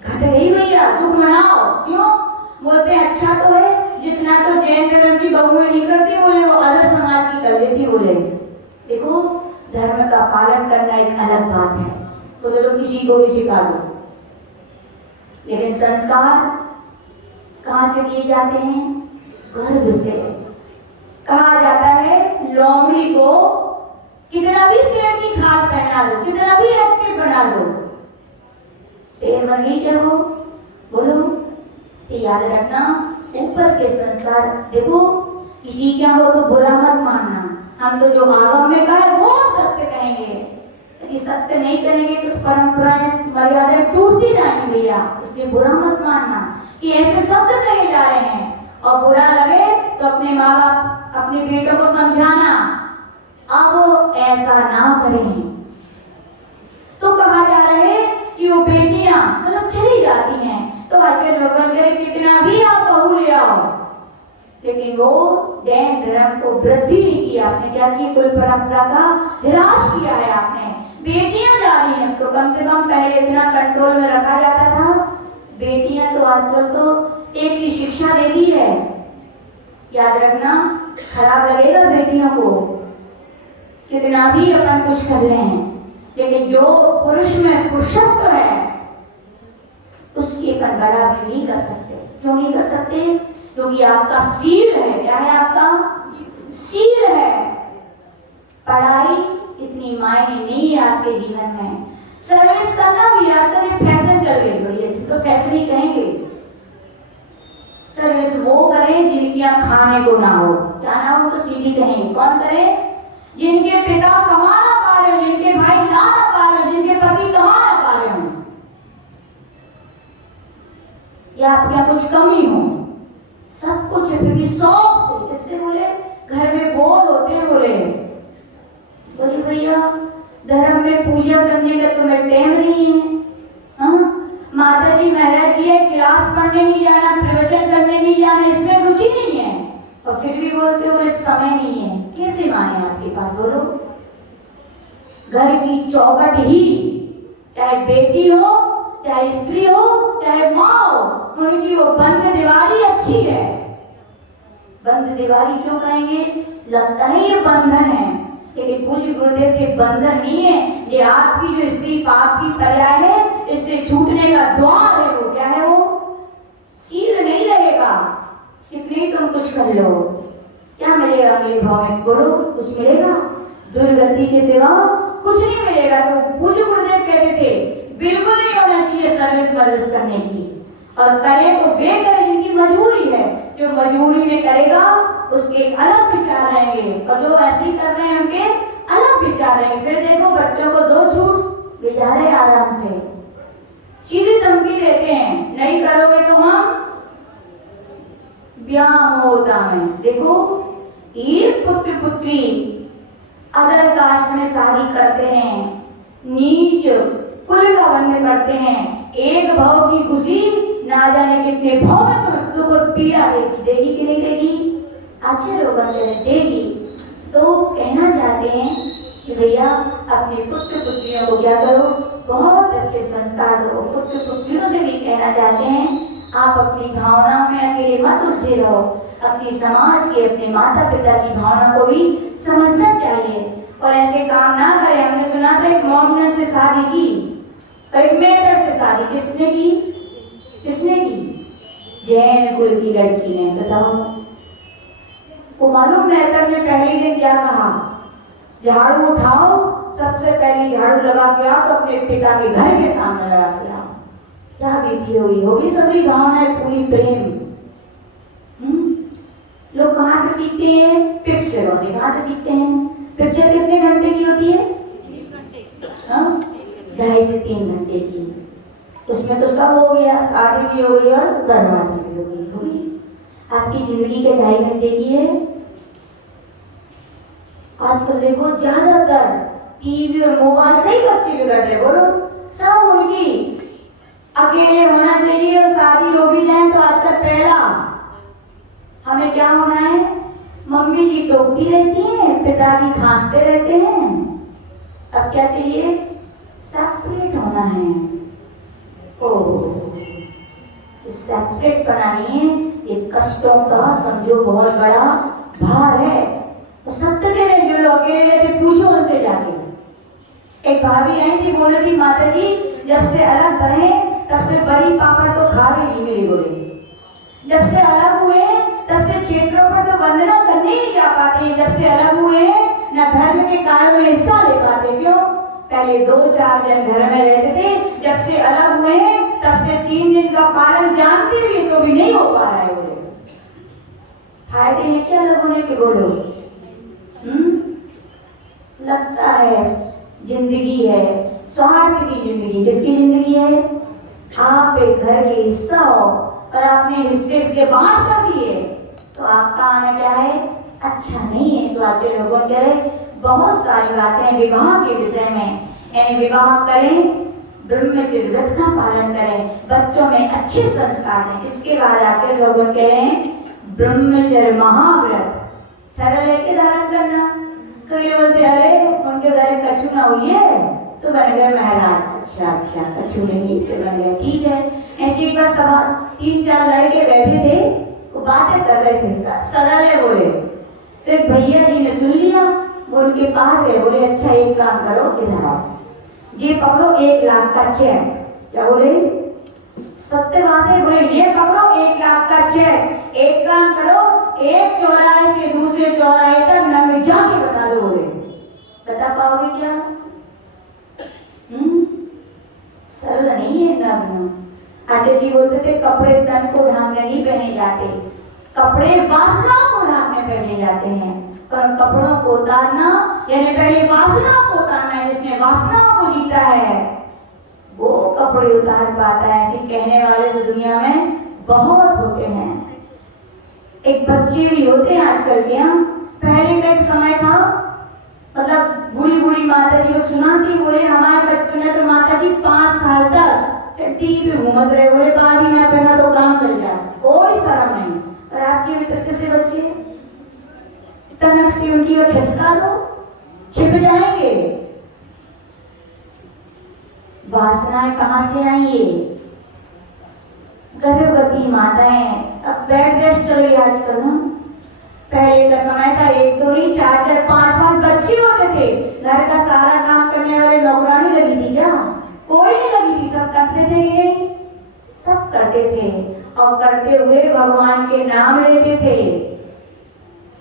घट गई भैया, दुख मनाओ। क्यों? बोलते हैं अच्छा तो है, जितना तो जैन धर्म की बहुएं नहीं करती, बोले वो अदर समाज की कर लेती। बोले देखो, धर्म का पालन करना एक अलग बात है, बोले तो किसी को भी सिखा दो, लेकिन संस्कार कहाँ से दिए जाते हैं? गर्भ से। कहा जाता है लोमड़ी को कितना भी शेर की खाद पहना दो, कितना भी एक्टिव बना दो, शेर बन गई क्या वो? बोलो। याद रखना, ऊपर के संस्कार देखो, किसी क्या हो तो बुरा मत मानना। हम तो जो आगम में कहा वो सत्य कहेंगे, यदि सत्य नहीं करेंगे तो परंपराएं मर्यादाएं टूटती जाएंगी भैया। इसलिए बुरा मत मानना कि ऐसे शब्द कहे जा रहे हैं, और बुरा लगे तो अपने माँ बाप अपने बेटों को समझाना, अब ऐसा ना करें। तो कहा जा रहा है कि वो बेटियां मतलब चली जाती हैं, तो अच्छे लोगों के कितना भी आप बहू ले आओ, लेकिन वो जैन धर्म को वृद्धि नहीं की। आपने क्या की? कुल परंपरा का विनाश किया है आपने। बेटियां जा रही हैं तो कम से कम पहले इतना कंट्रोल में रखा जाता था, बेटियां तो आजकल तो एक सी शिक्षा दे दी है। याद रखना, खराब लगेगा बेटियों को, कितना भी अपन कुछ कर रहे हैं, लेकिन जो पुरुष में पुरुषत्व है उसकी अपन बराबरी नहीं कर सकते। क्यों नहीं कर सकते? क्योंकि आपका सील है। क्या है आपका? सील है। पढ़ाई इतनी मायने नहीं है आपके जीवन में। सर्विस करना भी आजकल एक फैशन चल गई, बड़ी अच्छी तो फैशन ही कहेंगे। सर्विस वो करें जिनकी खाने को ना हो, क्या ना हो तो सीधी कहेंगे। कौन करे? जिनके पिता कमा ना पा रहे हो, जिनके भाई ला ना पा रहे हो, जिनके पति कमा ना पा रहे हो, या आपके यहाँ कुछ कमी हो, सब कुछ है फिर भी शौक से। किससे? बोले घर में बोर होते हैं, बोले भैया धर्म में पूजा करने का तुम्हें टाइम नहीं है। हाँ, माता जी महाराज जी है, क्लास पढ़ने नहीं जाना, प्रवचन करने नहीं जाना, इसमें रुचि नहीं है, और फिर भी बोलते हो बोले समय नहीं है। कैसे माने आपके पास, बोलो। घर की चौखट ही, चाहे बेटी हो, चाहे स्त्री हो, चाहे माँ हो, उनकी वो बंद दीवारी अच्छी है। बंद दीवारी क्यों कहेंगे? लगता है ये बंधन है, लेकिन पूज्य गुरुदेव के बंधन नहीं है। ये आपकी जो स्त्री पाप की पर्याय है, इससे छूटने का द्वार है। वो क्या है? वो सील नहीं रहेगा कि नहीं तुम कुछ कर लो। क्या मिलेगा अगले भाव में? बोलो, कुछ मिलेगा? दुर्गति के सिवा कुछ नहीं मिलेगा। तो पूज्य गुरुदेव कहते थे बिल्कुल नहीं होना चाहिए सर्विस मर्विस करने की, और करे तो वे करे जिनकी मजबूरी है। जो मजबूरी में करेगा उसके अलग विचार रहेंगे, और जो ऐसे कर रहे हैं उनके अलग विचार रहेंगे। फिर देखो बच्चों को 2 छूट, बेचारे आराम से सीधी धमकी देते हैं, नहीं करोगे तो हम ब्याह होता है। देखो, एक पुत्र पुत्री अदर कास्ट में शादी करते हैं, नीच कुल का बंद करते हैं, एक भाव की खुशी ना जाने कितने भाव में तुमको पीड़ा देगी कि नहीं देगी? आश्चर्य होगा, देगी। तो कहना चाहते हैं कि भैया अपने पुत्र पुत्रियों को क्या करो, बहुत अच्छे संस्कार दो। पुत्र पुत्रियों से भी कहना चाहते हैं आप अपनी भावना में अकेले मत उलझे रहो, अपनी समाज के, अपने माता पिता की भावना को भी समझना चाहिए, और ऐसे काम ना करें। हमने सुना था एक मोमडन से शादी की और एक मेथर से शादी, किसने की? किसने की? जैन कुल की लड़की ने। बताओ, वो मालूम मेथर ने पहले दिन क्या कहा? झाड़ू उठाओ, सबसे पहले झाड़ू लगा के आओ तो अपने पिता के घर के सामने लगा के आओ। क्या बीती होगी सबकी भावनाएं पूरी प्रेम। लोग कहाँ से सीखते हैं? पिक्चरों से। कहाँ से सीखते हैं? पिक्चर कितने घंटे की होती है? 2.5 से 3 घंटे की। उसमें तो सब हो गया, शादी भी हो गई और बर्बादी भी हो गई। आपकी जिंदगी के 2.5 घंटे की है। आजकल देखो ज्यादातर टीवी और मोबाइल से ही बच्चे बिगड़ रहे। बोलो, सब उनकी अकेले होना चाहिए, और शादी हो भी जाए तो आजकल पहला हमें क्या होना है? मम्मी जी टोकती रहती हैं, पिताजी खांसते रहते हैं। अब क्या चाहिए? सेपरेट होना है। ओह, सेपरेट बनानी है, ये कष्टों का समझो बहुत बड़ा भार है। तो सत्य कह रहे, जो लोग अकेले रहते पूछो उनसे जाके। एक भाभी आई थी, बोल रही थी माता जी जब से अलग बने तब से बड़ी पापड़ तो खा भी नहीं मेरी। बोले जब से अलग हुए तब से क्षेत्रों पर तो वंदना करने नहीं जा पाते। जब से अलग हुए न धर्म के कार्य में हिस्सा ले पाते। क्यों? पहले 2-4 जन घर में रहते थे, जब से अलग हुए तब से 3 दिन का पालन जानते हुए तो भी नहीं हो पा रहा है। बोले फायदे हैं क्या अलग होने के? बोलो। लगता है जिंदगी है स्वार्थ की जिंदगी। किसकी जिंदगी है? आप एक घर के हिस्सा हो और आपने हिस्से इसके बांट कर दिए तो आपका आना क्या है? अच्छा नहीं है। तो आज के लोगों कह रहे बहुत सारी बातें विवाह के विषय में, यानी विवाह करें, ब्रह्मचर्य व्रत का पालन करें, बच्चों में अच्छे संस्कार दें। इसके बाद आचार्य लोगों कह रहे हैं ब्रह्मचर्य महाव्रत सरल है कि धारण करना। कई बोलते अरे उनके घर कछु ना हुई है तो बन गए महाराज। अच्छा कछु नहीं से बन गया, ठीक है। ऐसी एक बार सभा 3-4 लड़के बैठे थे, वो बातें कर रहे थे, सरल है बोले। तो एक भैया जी ने सुन लिया, वो उनके पास गए, बोले अच्छा एक काम करो, इधर आओ, ये पकड़ो 1 लाख का चेक। क्या बोले? सत्य बात है। बोले ये पकड़ो 1 लाख का चेक, एक काम करो, एक चौराहे से दूसरे चौराहे तक नंगे जाके बता दो। बोले बता पाओगे क्या? सरल नहीं है नग्न। आचार्य जी बोलते थे कपड़े तन को ढांकने नहीं पहने जाते, कपड़े वासना को ढांकने पहने जाते हैं। पर कपड़ों को उतारना यानी पहले वासना को उतारना है। जिसने वासना को जीता है वो कपड़े उतार पाता है। ऐसे कहने वाले तो दुनिया में बहुत होते हैं। एक बच्चे भी होते हैं आजकल के। यहाँ पहले का एक समय था मतलब बूढ़ी बूढ़ी माता जी लोग सुनाती, बोले हमारे बच्चों ने तो माता जी 5 साल तक चट्टी पे घूमत रहे, बोले बाबी ना पहना तो काम चल जाए, कोई शर्म नहीं। और आज के वितरक से बच्चे तनक से उनकी वो खिसका दो, छिप जाएंगे। वासनाएं कहां से आई? ये गर्भवती माताएं, अब बेड रेस्ट चल गई आजकल। हम पहले का समय था 1 2 नहीं 4 4 5 5 बच्चे होते थे, घर का सारा काम करने वाले नौकरानी लगी थी क्या? कोई नहीं लगी थी, सब करते थे कि नहीं? सब करते थे, और करते हुए भगवान के नाम लेते थे,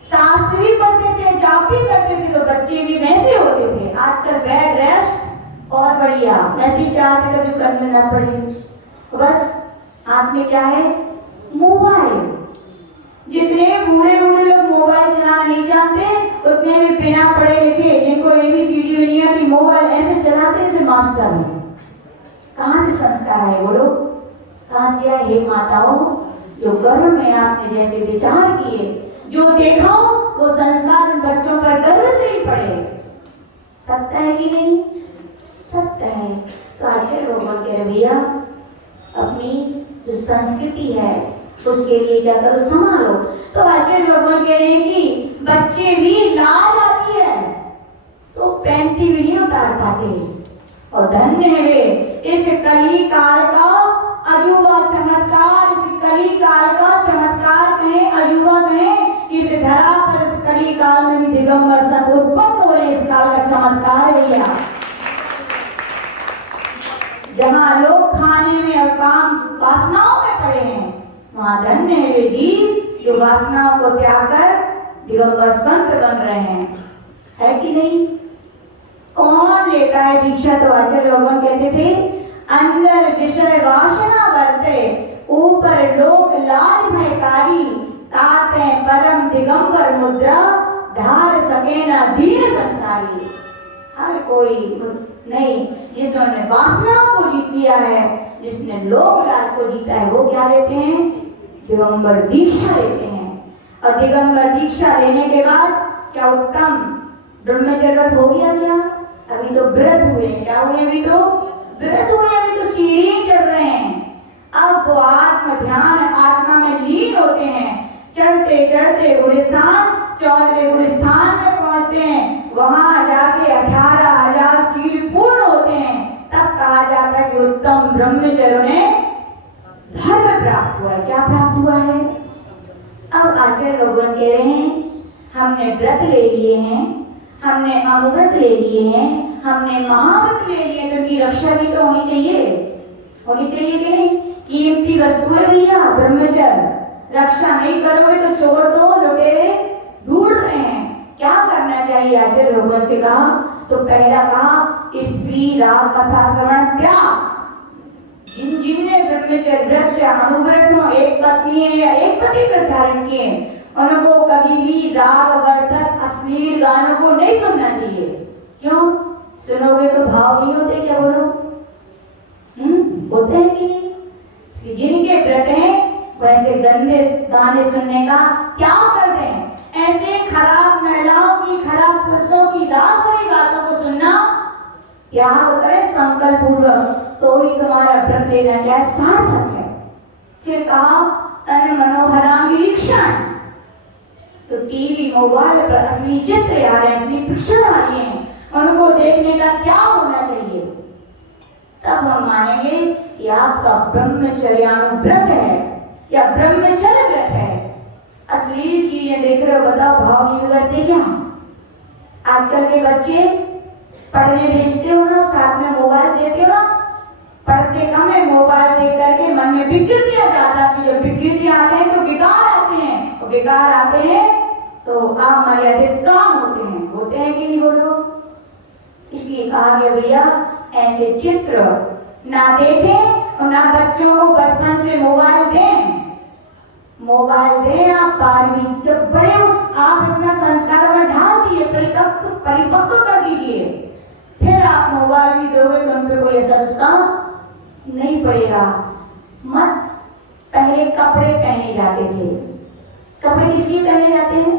शास्त्र भी पढ़ते थे, जाप भी करते थे, तो बच्चे भी वैसे होते थे। आजकल बेड रेस्ट और बढ़िया, ऐसी चाहते थे जो करने ना पड़े, बस हाथ में क्या है? मोबाइल। जितने बूढ़े बूढ़े लोग मोबाइल चलाना नहीं जानते, उतने भी बिना पढ़े लिखे, जिनको ABCD भी नहीं आती, मोबाइल ऐसे चलाते जैसे मास्टर है। कहां से संस्कार आए बोलो? कहां से आए? हे माताओं, जो गर्भ में आपने जैसे विचार किए, जो देखा वो संस्कार उन बच्चों पर गर्व से ही पड़े। सत्य है कि नहीं? सत्य है। तो आचार्य भगवान के रवैया, अपनी जो संस्कृति है उसके लिए क्या करो? संभालो। तो आचार्य भगवान कह रहे हैं कि बच्चे भी लाज आती है तो पैंटी भी नहीं उतार पाते, और धन्य है वे इस कली काल का अजूबा चमत्कार, इस कली काल का चमत्कार कहें, अजूबा कहें, इस धरा पर इस कली काल में भी दिगंबर संत उत्पन्न हो रहे, इस काल का चमत्कार भैया। जहां लोग खाने में और काम वासनाओं में पड़े हैं, वहां धन्य है वे जीव जो वासनाओं को त्याग कर दिगंबर संत बन रहे हैं, है कि नहीं? कौन लेता है दीक्षा? तो आचार्य भगवान कहते थे, अंदर विषय वासना वर्ते, ऊपर लोक लाज भयकारी, ताते परम दिगंबर मुद्रा, धार सके न दीन संसारी। हर कोई नहीं, जिसने वासनाओं को जीत लिया है, जिसने लोक लाज को जीता है, वो क्या लेते हैं? दिगंबर दीक्षा लेते हैं। और दिगंबर दीक्षा लेने के बाद क्या उत्तम ब्रह्मचर्य व्रत हो गया क्या? अभी तो व्रत हुए, क्या हुए? अभी तो व्रत हुए, अभी तो सीढ़ी चढ़ रहे हैं। अब वो आत्म ध्यान, आत्मा में लीन होते हैं, चढ़ते चढ़ते गुलिस्तान, 14वें गुलिस्तान में पहुंचते हैं, वहां जाके 18,000 सीढ़ी पूर्ण होते हैं। तब कहा जाता है कि उत्तम ब्रह्मचर्य ने धर्म प्राप्त हुआ है। क्या प्राप्त हुआ है? अब आचार्य भगवान कह रहे हैं, हमने व्रत ले लिए हैं, हमने अनुव्रत ले लिए हैं, हमने महाव्रत ले लिए, तो उनकी रक्षा भी तो होनी चाहिए, होनी चाहिए कि नहीं? कीमती वस्तु है भैया ब्रह्मचर्य, रक्षा नहीं करोगे तो चोर तो लुटेरे ढूंढ रहे हैं। क्या करना चाहिए? आचार्य भगवान से कहा, तो पहला कहा स्त्री राग कथा श्रवण त्याग। जिनने ब्रह्मचर्य व्रत अनुव्रत हो, एक पत्नी है या एक पति व्रत धारण किए, उनको कभी भी राग वर्धक अश्लील गानों को नहीं सुनना चाहिए। क्यों? सुनोगे तो भाव नहीं होते क्या? बोलो, होते हैं कि नहीं? जिनके व्रत हैं वैसे गंदे गाने सुनने का त्याग कर दें। ऐसे खराब महिलाओं की, खराब पुरुषों की राग भरी बातों को सुनना त्याग करें संकल्प पूर्वक, तो ही तुम्हारा व्रत लेना क्या है? सार्थक है। फिर कहा तन मनोहराम निरीक्षण, तो टीवी मोबाइल पर असली चित्र आ रहे हैं, असली पिक्चर आ रही हैं, उनको देखने का त्याग होना चाहिए। तब हम मानेंगे कि आपका ब्रह्मचर्यानुव्रत है या ब्रह्मचर्य व्रत है। अश्लील चीजें देख रहे हो, बताओ भाव नहीं बिगड़ते क्या? आजकल के बच्चे पढ़ने भेजते हो ना, साथ में मोबाइल देते हो ना, पढ़ते कम है, मोबाइल देख करके मन में विकृतियां जाता है। जब विकृतियां आते हैं तो विकार आते हैं, और विकार आते हैं तो अमर्यादित काम होते हैं कि नहीं? बोलो। इसलिए कहा गया भैया ऐसे चित्र ना देखें और ना बच्चों को बचपन से मोबाइल दें। मोबाइल दें आप 12वीं जब बड़े उस आप अपना संस्कार में ढाल दिए, परिपक्व कर दीजिए, फिर आप मोबाइल भी दोगे तो उन पर कोई असर उसका नहीं पड़ेगा। मत पहले कपड़े पहने जाते थे। कपड़े किस लिए पहने जाते हैं?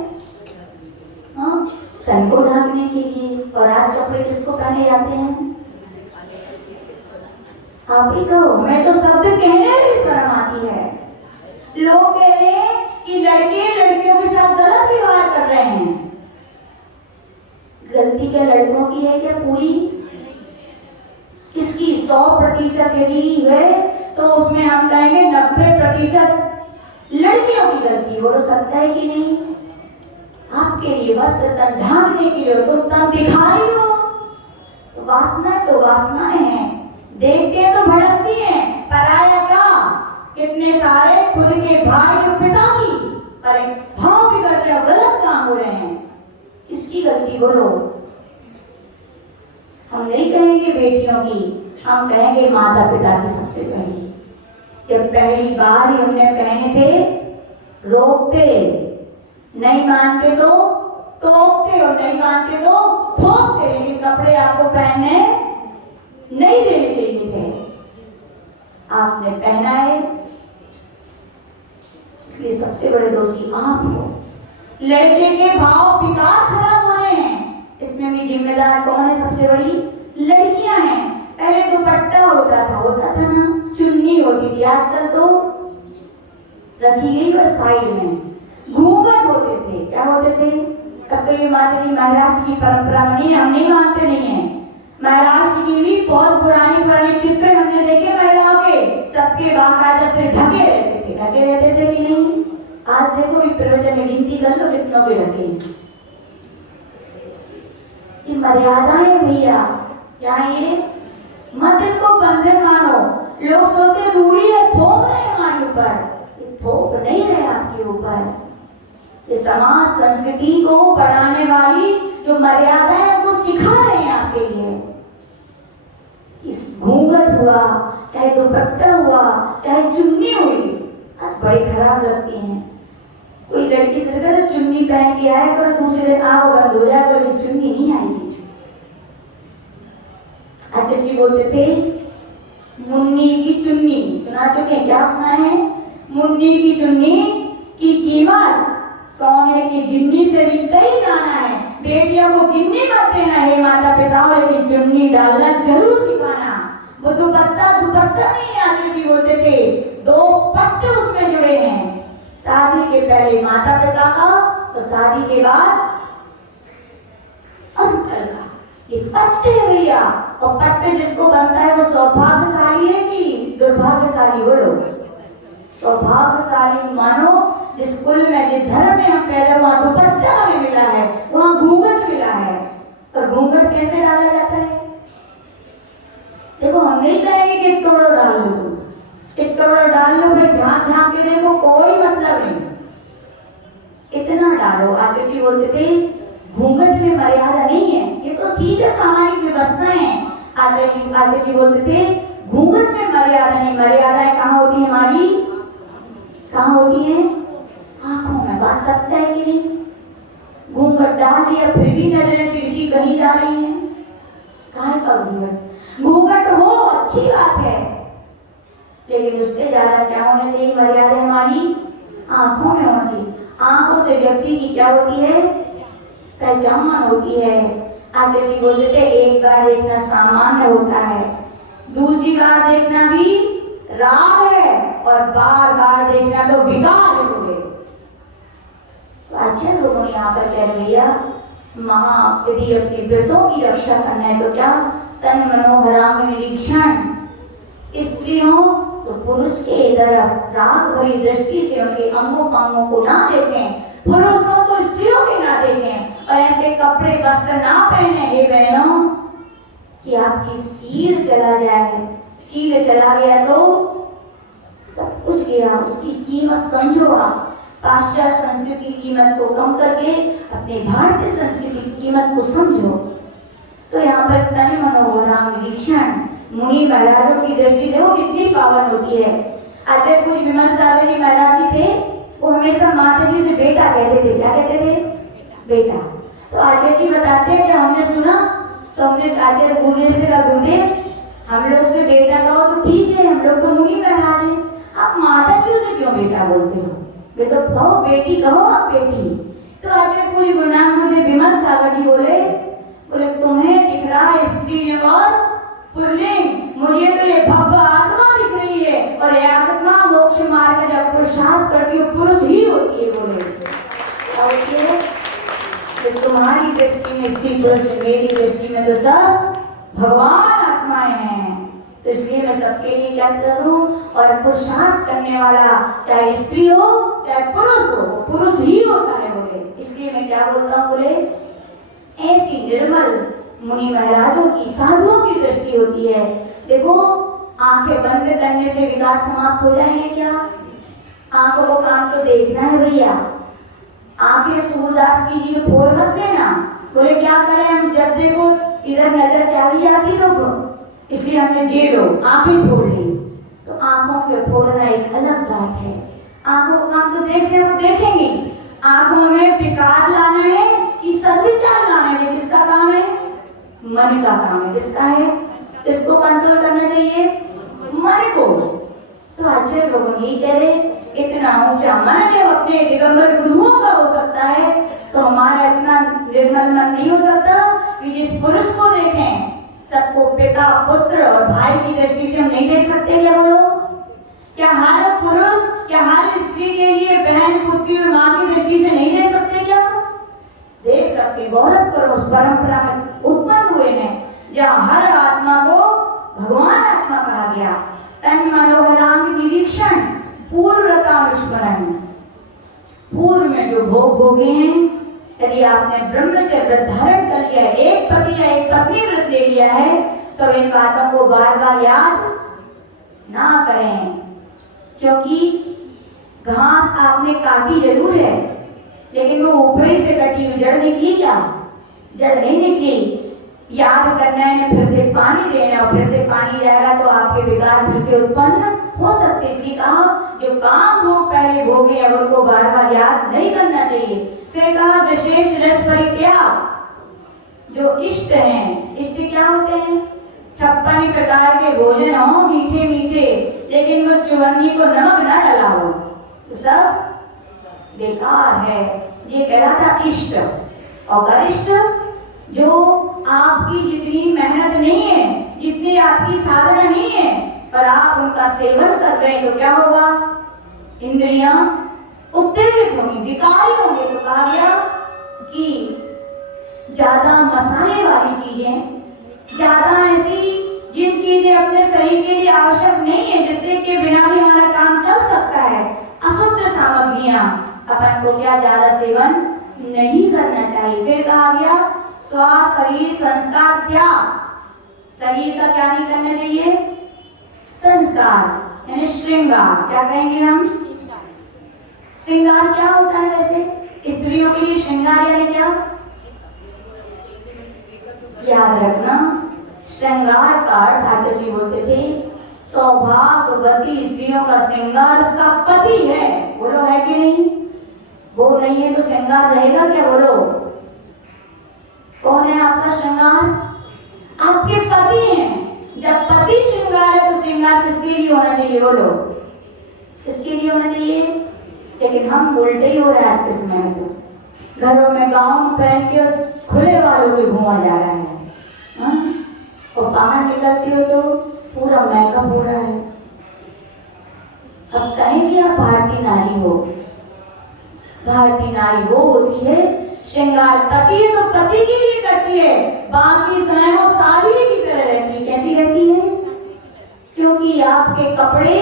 हाँ, तन को ढांकने के कीजिए। और आज कपड़े किसको पहने जाते हैं? आप ही कहो, हमें तो शब्द कहने में शर्म आती है। लोग कह रहे हैं कि लड़के लड़कियों के साथ गलत व्यवहार कर रहे हैं। गलती क्या लड़कों की है क्या पूरी? किसकी? 100% यदि है तो उसमें हम कहेंगे 90% लड़कियों की गलती। वो तो सकता है कि नहीं? आपके लिए वस्त्र तन ढांकने के लिए तुम तन दिखा रही हो, तो वासना तो वासनाएं हैं, देख के तो भड़कती हैं। पराया का कितने सारे खुद के भाई और पिता की पर भाव बिगड़ रहे हो, गलत काम हो रहे हैं। किसकी गलती बोलो? हम नहीं कहेंगे बेटियों की, हम कहेंगे माता पिता की सबसे पहली। जब पहली बार ही हमने पहने थे, रोकते, नहीं मानते तो टोकते और नहीं मानते तो ठोकते, लेकिन कपड़े आपको पहनने नहीं देने चाहिए थे। आपने पहना है, इसलिए सबसे बड़े दोषी आप हो। लड़के के भाव विकार खराब हो रहे हैं, इसमें भी जिम्मेदार कौन है? सबसे बड़ी लड़कियां हैं। पहले दुपट्टा होता था ना, चुन्नी होती थी, आजकल तो रखी गई बस साइड में। घूंघट होते थे, क्या होते थे? तब तो ये माता महाराष्ट्र की परंपरा बनी, हम नहीं मानते नहीं है। महाराष्ट्र की भी बहुत पुरानी चित्र हमने देखे महिलाओं के, सबके बाकायदा से ढके रहते थे कि नहीं? आज देखो ये प्रवचन में गिनती कर लो कितनों के ढके हैं। ये मर्यादाएं भैया, क्या ये मत इनको बंधन मानो। लोग सोचते रूढ़ी है, थोप रहे हमारे ऊपर, ये थोप नहीं रहे आपके ऊपर। ये समाज संस्कृति को बढ़ाने वाली जो मर्यादा है उनको सिखा रहे हैं आपके लिए। इस घूंघट हुआ, चाहे दुपट्टा हुआ, चाहे चुन्नी हुई, बड़ी खराब लगती हैं। कोई लड़की से कहता तो चुन्नी पहन के आया करो, दूसरे दिन आओ बंद हो जाए करो, चुन्नी नहीं आएगी। आचार्य जी बोलते थे मुन्नी की चुन्नी, सुना चुके हैं? क्या सुना है? मुन्नी की चुन्नी की कीमत सोने की गिन्नी से भी कई जाना है। बेटियों को गिन्नी मत देना है माता पिताओं, लेकिन चुन्नी डालना जरूर सिखाना। वो दुपट्टा नहीं है, आचार्य जी बोलते थे 2 पट्टे उसमें जुड़े हैं, शादी के पहले माता पिता का, तो शादी के बाद अंकल का। ये पट्टे भैया, और पट्टे जिसको बनता है वो सौभाग्यशाली है कि दुर्भाग्यशाली? बोलो, सौभाग्यशाली मानो जिस कुल में, जिस धर्म में हम पैदा, वहां दुपट्टा हमें मिला है, वहां घूंघट मिला है। और घूंघट कैसे डाला जाता है? देखो, हम नहीं कहेंगे कि 1 करोड़ डाल लो, तुम 1 करोड़ डाल लो भाई, झांक के देखो, कोई मतलब नहीं, इतना डालो। आचार्य जी बोलते थे घूंघट में मर्यादा नहीं है, ये तो ठीक है, सामाजिक व्यवस्था है। आचार्य जी बोलते थे घूंघट में मर्यादा नहीं। मर्यादाएं कहाँ होती है हमारी? कहाँ होती है? आंखों में। बात सकता है कि नहीं? घूंघट डाल लिया फिर भी नजरें तिरछी कहीं जा रही हैं, काहे का घूंघट? घूंघट हो अच्छी बात है, लेकिन उससे ज्यादा क्या होना चाहिए? मर्यादा हमारी आंखों में होनी चाहिए। आंखों से व्यक्ति की क्या होती है? पहचान होती है। आचार्य जी बोलते थे एक बार देखना सामान्य होता है, दूसरी बार देखना भी राग है, और बार बार देखना तो विकार हो गए। तो अच्छे लोगों ने यहाँ पर कह भैया, माँ यदि अपने व्रतों की रक्षा करना है तो क्या? तन मनोहरांग निरीक्षण, स्त्री हो तो पुरुष के इधर राग भरी दृष्टि से उनके अंगों पांगों को ना देखें, पुरुषों को स्त्रियों के ना देखें, और ऐसे कपड़े वस्त्र ना पहने हे बहनों कि आपकी सीर चला जाए। सीर चला गया तो सब कुछ गया, उसकी कीमत समझो आप। पाश्चात्य संस्कृति की कीमत को कम करके अपने भारतीय संस्कृति की कीमत को समझो। तो यहाँ पर तन मनोहरांग निरीक्षण, मुनि महाराजों की दृष्टि देखो कितनी पावन होती है। आचार्य पूज्य विमल सागर जी महाराज जी थे, वो हमेशा माता जी से बेटा कहते थे। क्या कहते थे? बेटा। तो आचार्य जी बताते हैं, जब हमने सुना तो हमने आचार्य गुरुदेव से कहा, गुरुदेव हम लोग से बेटा कहो तो ठीक है, हम लोग तो मुनि महाराज हैं, आप माता जी से क्यों बेटा बोलते हो? वे तो कहो बेटी, कहो आप बेटी। तो आचार्य पूज्य गुरु नानक गुरुदेव विमल सागर जी बोले, बोले तुम्हें दिख रहा है स्त्रीलिंग और पुल्लिंग, मुझे तो ये भव्य आत्मा दिख रही है, और ये आत्मा मोक्ष मार्ग में जब पुरुषार्थ करती है पुरुष ही होती है। बोले क्या होती है? तो तुम्हारी दृष्टि में स्त्री पुरुष, मेरी दृष्टि में तो सब भगवान आत्माएं हैं। तो इसलिए मैं सबके लिए क्या करूं, और पुरुषार्थ करने वाला चाहे स्त्री हो चाहे पुरुष हो, पुरुष ही होता है। बोले इसलिए मैं क्या बोलता हूँ, बोले ऐसी निर्मल मुनि महाराजों की, साधुओं की दृष्टि होती है। देखो आंखें बंद करने से विकार समाप्त हो जाएंगे क्या? आंखों को काम तो देखना है भैया। आंखें सूरदास की जी फोड़ मत देना। बोले क्या करें हम, जब देखो इधर नजर चली जाती तो इसलिए हमने जेलो आंखें फोड़ ली। तो आंखों के फोड़ना एक अलग बात है। आंखों को काम तो देख रहे हो, देखेंगे। आंखों में विकार लाना है कि सद्विचार लाना है, किसका काम है? मन का काम है। किसका है? इसको कंट्रोल करना चाहिए मन को। तो आचार्य लोग ये कह रहे, इतना ऊंचा मन जब अपने दिगंबर गुरुओं का हो सकता है, तो हमारा इतना निर्मल मन नहीं हो सकता कि जिस पुरुष को देखें सबको पिता पुत्र और भाई की दृष्टि से हम नहीं देख सकते क्या? बोलो क्या हर पुरुष, क्या हर स्त्री के लिए बहन पुत्री और माँ की दृष्टि से नहीं देख सकते क्या? देख सकते। गौरव करो, उस परंपरा में उत्पन्न हुए हैं जहाँ हर आत्मा को भगवान आत्मा कहा गया। तन मनोहरांग निरीक्षण, पूर्वता अनुस्मरण, पूर्व में जो भोग भोगे हैं, यदि आपने ब्रह्मचर्य व्रत धारण कर लिया है, एक पति या एक पत्नी व्रत ले लिया है, तो इन बातों को बार बार याद ना करें। क्योंकि घास आपने काटी जरूर है, लेकिन वो ऊपरी से कटी हुई, जड़ निकली क्या? जड़ नहीं निकली। याद करना है, फिर से पानी देना, और फिर से पानी जाएगा तो आपके विकार फिर से उत्पन्न हो सकते। इसलिए कहा जो काम भोग पहले भोगे अब उनको बार बार याद नहीं करना चाहिए। फिर कहा विशेष रस परित्याग, जो इष्ट हैं। इष्ट क्या होते हैं? 56 प्रकार के भोजन हो मीठे मीठे, लेकिन वो चुवन्नी को नमक न डाला हो, तो सब बेकार है। ये कह रहा था इष्ट। और गरिष्ठ, जो आपकी जितनी मेहनत नहीं है, जितनी आपकी साधना नहीं है, पर आप उनका सेवन कर रहे हैं, तो क्या होगा? इंद्रियां उत्तेजित होंगी, विकारी होंगे। तो कहा गया कि ज्यादा मसाले वाली चीजें, ज्यादा ऐसी जिन चीजें अपने शरीर के लिए आवश्यक नहीं है, जिससे के बिना भी हमारा काम चल सकता है, अशुद्ध सामग्रियां, अपन को क्या ज्यादा सेवन नहीं करना चाहिए। फिर कहा गया स्व शरीर संस्कार त्याग, शरीर का क्या नहीं करना चाहिए? संस्कार यानी श्रृंगार। क्या कहेंगे हम? श्रृंगार क्या होता है वैसे? स्त्रियों के लिए श्रृंगार यानी क्या? याद रखना, श्रृंगार का अर्थ आचार्य बोलते थे सौभाग्यवती स्त्रियों का श्रृंगार उसका पति है। बोलो है कि नहीं? वो नहीं है तो श्रृंगार रहेगा क्या? बोलो कौन है आपका श्रृंगार? आपके पति हैं। जब पति श्रृंगार है तो श्रृंगार किसके लिए होना चाहिए? बोलो किसके लिए होना चाहिए? लेकिन हम उल्टे ही हो रहा है इस समय में। तो घरों में गाउन पहन के खुले बालों के घूमा जा रहा है, और बाहर निकलती हो तो पूरा मेकअप हो रहा है। अब कहें कि आप भारतीय नारी हो। भारतीय नारी वो होती है श्रृंगार पति है तो पति के लिए करती है, बाकी समय वो साध्वी की तरह रहती है। कैसी रहती है? क्योंकि आपके कपड़े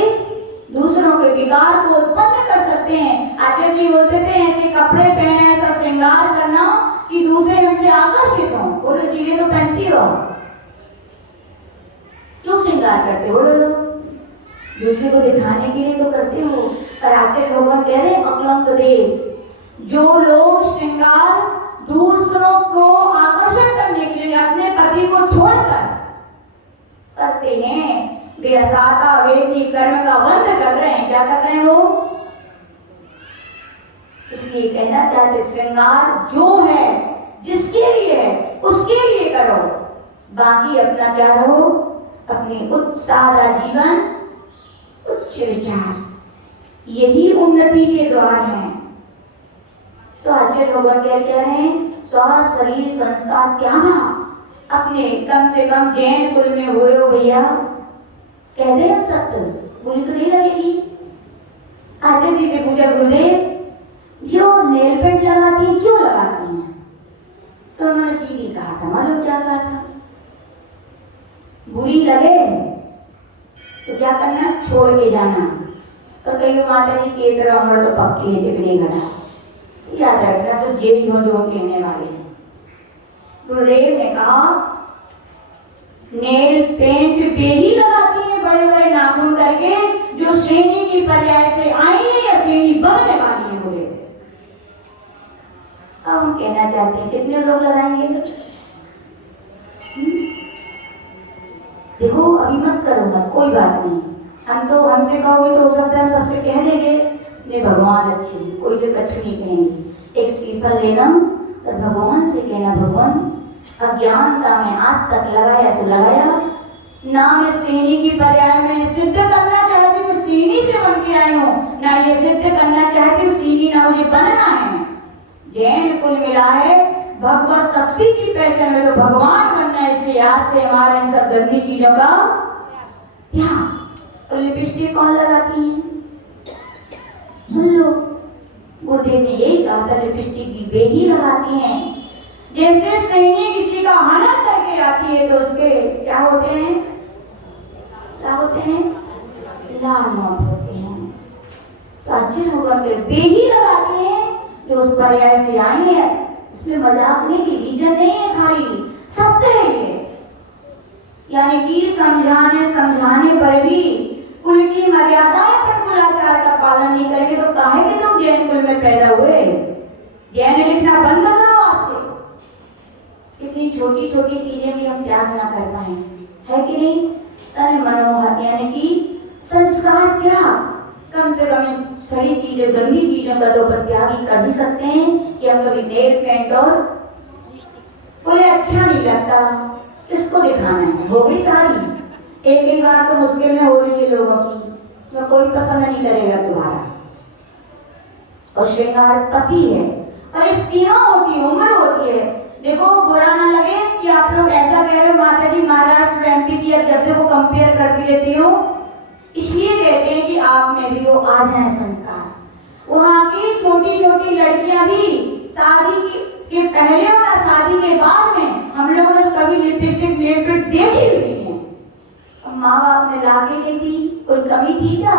दूसरों के विकार को उत्पन्न कर सकते हैं। आचार्य जी बोलते थे ऐसे कपड़े पहने, ऐसा श्रृंगार करना कि दूसरे हमसे आकर्षित हो। बोलो इसीलिए तो पहनती हो। क्यों श्रृंगार करते? बोलो लोग दूसरे को दिखाने के लिए तो करते हो। और आचार्य भगवान कह रहे अकलंक देव, जो लोग श्रृंगार दूसरों को आकर्षण करने के लिए अपने पति को छोड़कर करते हैं, वे असाता वेदी कर्म का बंध कर रहे हैं। क्या कर रहे हैं वो? इसलिए कहना चाहते श्रृंगार जो है जिसके लिए है उसके लिए करो, बाकी अपना क्या रहो? अपनी उच्च सादा जीवन, उच्च विचार, यही उन्नति के द्वार हैं। तो आचार्य भगवान क्या कह रहे हैं? स्व शरीर संस्कार त्याग, अपने कम से कम जैन कुल में हुए हो भैया, कह दे हम सत्य, बुरी तो नहीं लगेगी। आते जी से पूछा गुरुदेव जो नेल पेंट लगाती हैं क्यों लगाती हैं? तो उन्होंने सीधी कहा था, मालूम क्या कहा था? बुरी लगे तो क्या करना, छोड़ के जाना। और कई माता जी की तरह उम्र तो पक्की है, चिकनी घड़ा, याद रखना तो जे ही हो जो कहने वाले हैं। गुरुदेव ने कहा नेल पेंट पे ही लगाती हैं बड़े बड़े नाखून करके, जो श्रेणी की पर्याय से आई है या श्रेणी बनने वाली है। बोले अब हम कहना चाहते हैं कितने लोग लगाएंगे? देखो अभी मत करो मत, कोई बात नहीं, हम तो हमसे कहोगे तो हो सकता है हम सबसे कह देंगे नहीं भगवान अच्छे, कोई से कछु नहीं कहेंगे। एक श्रीफल लेना और भगवान से कहना भगवान अज्ञानता में आज तक लगाया सो लगाया ना, मैं सीनी की पर्याय में सिद्ध करना चाहती हूँ सीनी से बन के आई हूँ, ना ये सिद्ध करना चाहती हूँ सीनी ना मुझे बनना है। जैन कुल मिला है भगवत शक्ति की पहचान में तो भगवान बनना है, इसलिए आज से हमारा इन सब गंदी चीजों का त्याग। तो लिपस्टिक कौन लगाती है? सुन लो, गुरुदेव ने यही कहा था लिपस्टिक भी वे ही लगाती हैं। जैसे सैनिक किसी का हनन करके आती है तो उसके क्या होते हैं, क्या होते हैं, लाल नोट होते हैं। तो अच्छे होकर के वे ही लगाती हैं जो उस पर्याय से आई है। इसमें मजाक नहीं, रीजन नहीं है, खाली सत्य है ये। यानी कि समझाने पर भी कुल की मर्यादाएं पर कुलाचार का पालन नहीं करेंगे तो काहे के तुम जैन कुल में पैदा हुए? जैन लिखना बंद करो आज से। इतनी छोटी छोटी चीजें भी हम त्याग ना कर पाए, है कि नहीं? तन मनोहर यानी कि संस्कार त्याग, कम से कम इन सही चीजें गंदी चीजों का तो त्याग ही कर ही सकते हैं कि हम कभी नेल पेंट और बोले अच्छा नहीं लगता इसको दिखाना है, हो गई सारी। एक बार तो मुश्किल में हो रही है लोगों की, तो कोई पसंद नहीं करेगा तुम्हारा। और श्रृंगार पति है और एक सीमा होती है, उम्र होती है। देखो बुरा ना लगे कि आप लोग ऐसा कह रहे हो माता जी महाराष्ट्र एमपी की, अब जब देखो कंपेयर करती रहती हो, इसलिए कहते हैं कि आप में भी वो आ जाए संस्कार। वहाँ की छोटी छोटी लड़कियां भी शादी के पहले और शादी के बाद में हम लोगों ने कभी लिपस्टिक लिपस्टिक देखी भी नहीं है। माँ बाप ने लाके नहीं दी, कोई कमी थी क्या?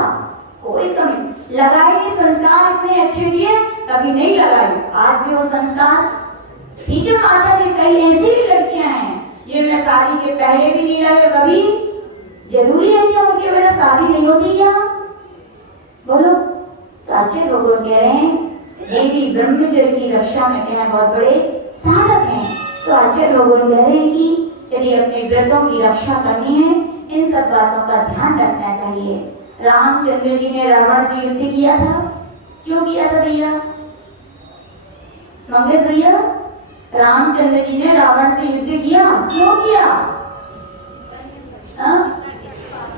कोई कमी लगाई नहीं, संस्कार इतने अच्छे दिए कभी नहीं लगाई। आज भी वो संस्कार ठीक है। माता जी कई ऐसी भी लड़कियां हैं जिन्हें शादी के पहले भी नहीं लगे कभी। जरूरी है कि उनके बिना शादी नहीं होती क्या? बोलो। तो अच्छे लोग कह रहे हैं ये भी ब्रह्मचर्य की रक्षा में क्या है, बहुत बड़े साधक हैं। तो अच्छे लोगों कह रहे हैं कि यदि अपने व्रतों की रक्षा करनी है इन सब बातों का ध्यान रखना चाहिए। रामचंद्र जी ने रावण से युद्ध किया था, क्यों किया था भैया? मंगेश भैया, रामचंद्र जी ने रावण से युद्ध किया, क्यों किया?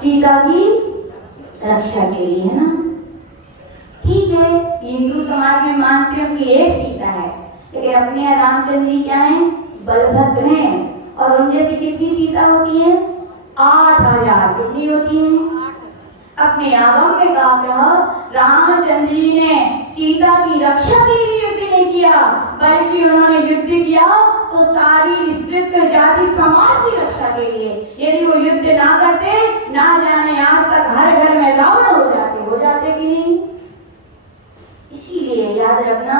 सीता की रक्षा के लिए, है ना? ठीक है, हिंदू समाज में मानते हो कि एक सीता है, लेकिन अपने यहाँ रामचंद्र जी क्या है? बलभद्र हैं। और उन जैसी कितनी सीता होती है? 8000। कितनी होती है? अपने आगम में कहा रामचंद्र जी ने सीता की रक्षा के लिए युद्ध नहीं किया, बल्कि उन्होंने युद्ध किया तो सारी स्त्री जाति समाज की रक्षा के लिए। यदि वो युद्ध ना करते ना जाने आज तक हर घर में रावण हो जाते कि नहीं? इसीलिए याद रखना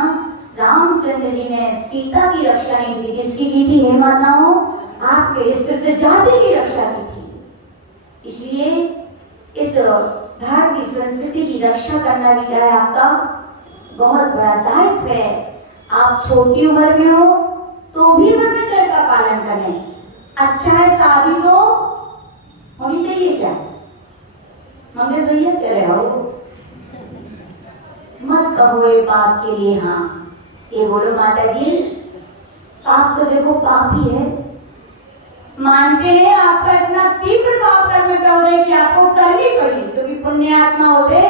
रामचंद्र जी ने सीता की रक्षा नहीं की, किसकी की थी? हे माताओं, आपके स्त्री जाति की रक्षा की थी। इसलिए इस भारतीय संस्कृति की रक्षा करना भी क्या है आपका बहुत बड़ा दायित्व है। आप छोटी उम्र में हो तो भी ब्रह्मचर्य का पालन करें। अच्छा है शादी तो होनी चाहिए क्या? मंगेश भैया कह रहे हो मत कहो ये पाप के लिए हाँ। ये बोलो माता जी आप तो देखो पापी है, मानते हैं आपका इतना तीव्र पाप कर्म का हो रहा कि आपको करनी पड़ी, क्योंकि पुण्य आत्मा होते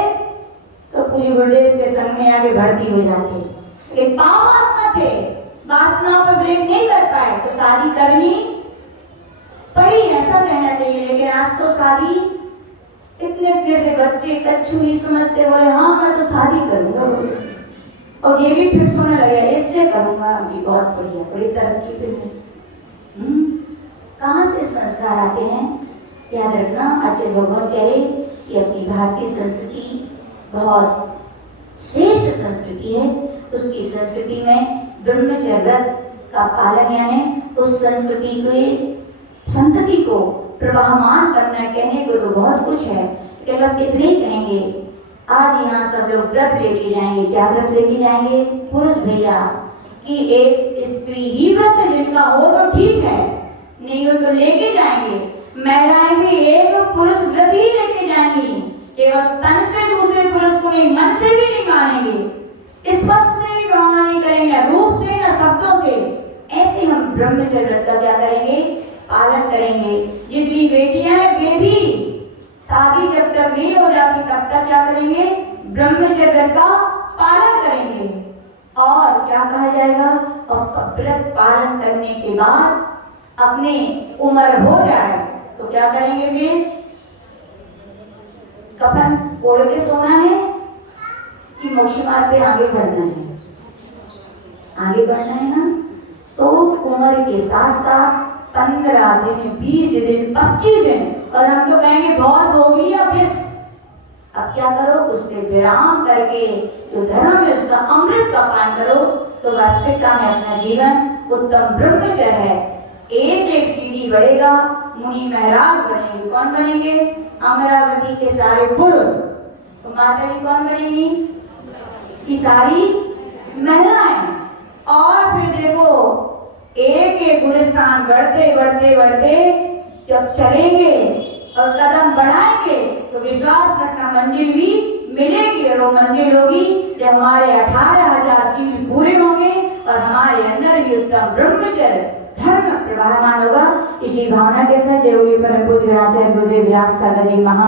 तो पूज्य गुरुदेव के संग में आगे भर्ती हो जाते, लेकिन पाप आत्मा थे, वासना पर ब्रेक नहीं कर पाए तो शादी करनी शादी, इतने इतने से बच्चे कच्छू नहीं समझते, बोले हाँ मैं तो शादी करूंगा बोले, और ये भी फिक्स होने लगा इससे करूंगा, अभी बहुत बढ़िया, बड़ी तरक्की पे है। कहाँ से संस्कार आते हैं? याद रखना, आचार्य भगवान कह रहे कि अपनी भारतीय संस्कृति बहुत श्रेष्ठ संस्कृति है। उसकी संस्कृति में ब्रह्मचर्य व्रत का पालन, यानी उस संस्कृति के संतति को प्रवाहमान करना, कहने को तो बहुत कुछ है, लेकिन बस इतने ही कहेंगे। आज यहाँ सब लोग व्रत लेके जाएंगे। क्या व्रत लेके जाएंगे? पुरुष भैया कि एक स्त्री ही व्रत जिनका हो तो ठीक है, नहीं हो तो लेके जाएंगे। महिलाएं भी एक पुरुष व्रत ही लेके जाएंगी, केवल तन से दूसरे पुरुष को नहीं, मन से भी नहीं मानेंगे, स्पर्श से भी भावना नहीं करेंगे, रूप से न शब्दों से। ऐसे हम ब्रह्मचर्य व्रत का क्या करेंगे? पालन करेंगे। जितनी बेटियां हैं वे भी शादी जब तक नहीं हो जाती तब तक क्या करेंगे? ब्रह्मचर्य व्रत का पालन करेंगे। और क्या कहा जाएगा? और व्रत पालन करने के बाद अपने उम्र हो जाए तो क्या करेंगे? फिर कफन ओढ़ के सोना है कि मोक्ष मार्ग पे आगे बढ़ना है? आगे बढ़ना है ना, तो उम्र के साथ साथ 15 दिन, 20 दिन, 25 दिन, और हम तो कहेंगे बहुत हो गई अब इस, अब क्या करो? उससे विराम करके जो धर्म है उसका अमृत का पान करो, तो वास्तविकता में अपना जीवन उत्तम ब्रह्मचर्य है। एक एक सीढ़ी बढ़ेगा, मुनि महाराज बनेंगे। कौन बनेंगे? अमरावती के सारे पुरुष। तो माता जी कौन बनेंगी? की सारी महिलाएं। और फिर देखो एक एक गुणस्थान बढ़ते बढ़ते बढ़ते जब चलेंगे और कदम बढ़ाएंगे तो विश्वास रखना मंजिल भी मिलेगी। और वो मंजिल होगी जब हमारे 18,000 सीढ़ी पूरे होंगे और हमारे अंदर भी उत्तम ब्रह्मचर्य धर्म प्रवाहमान होगा। इसी भावना के साथ जय परम पूज्य आचार्य गुरुदेव विराज सागर जी महा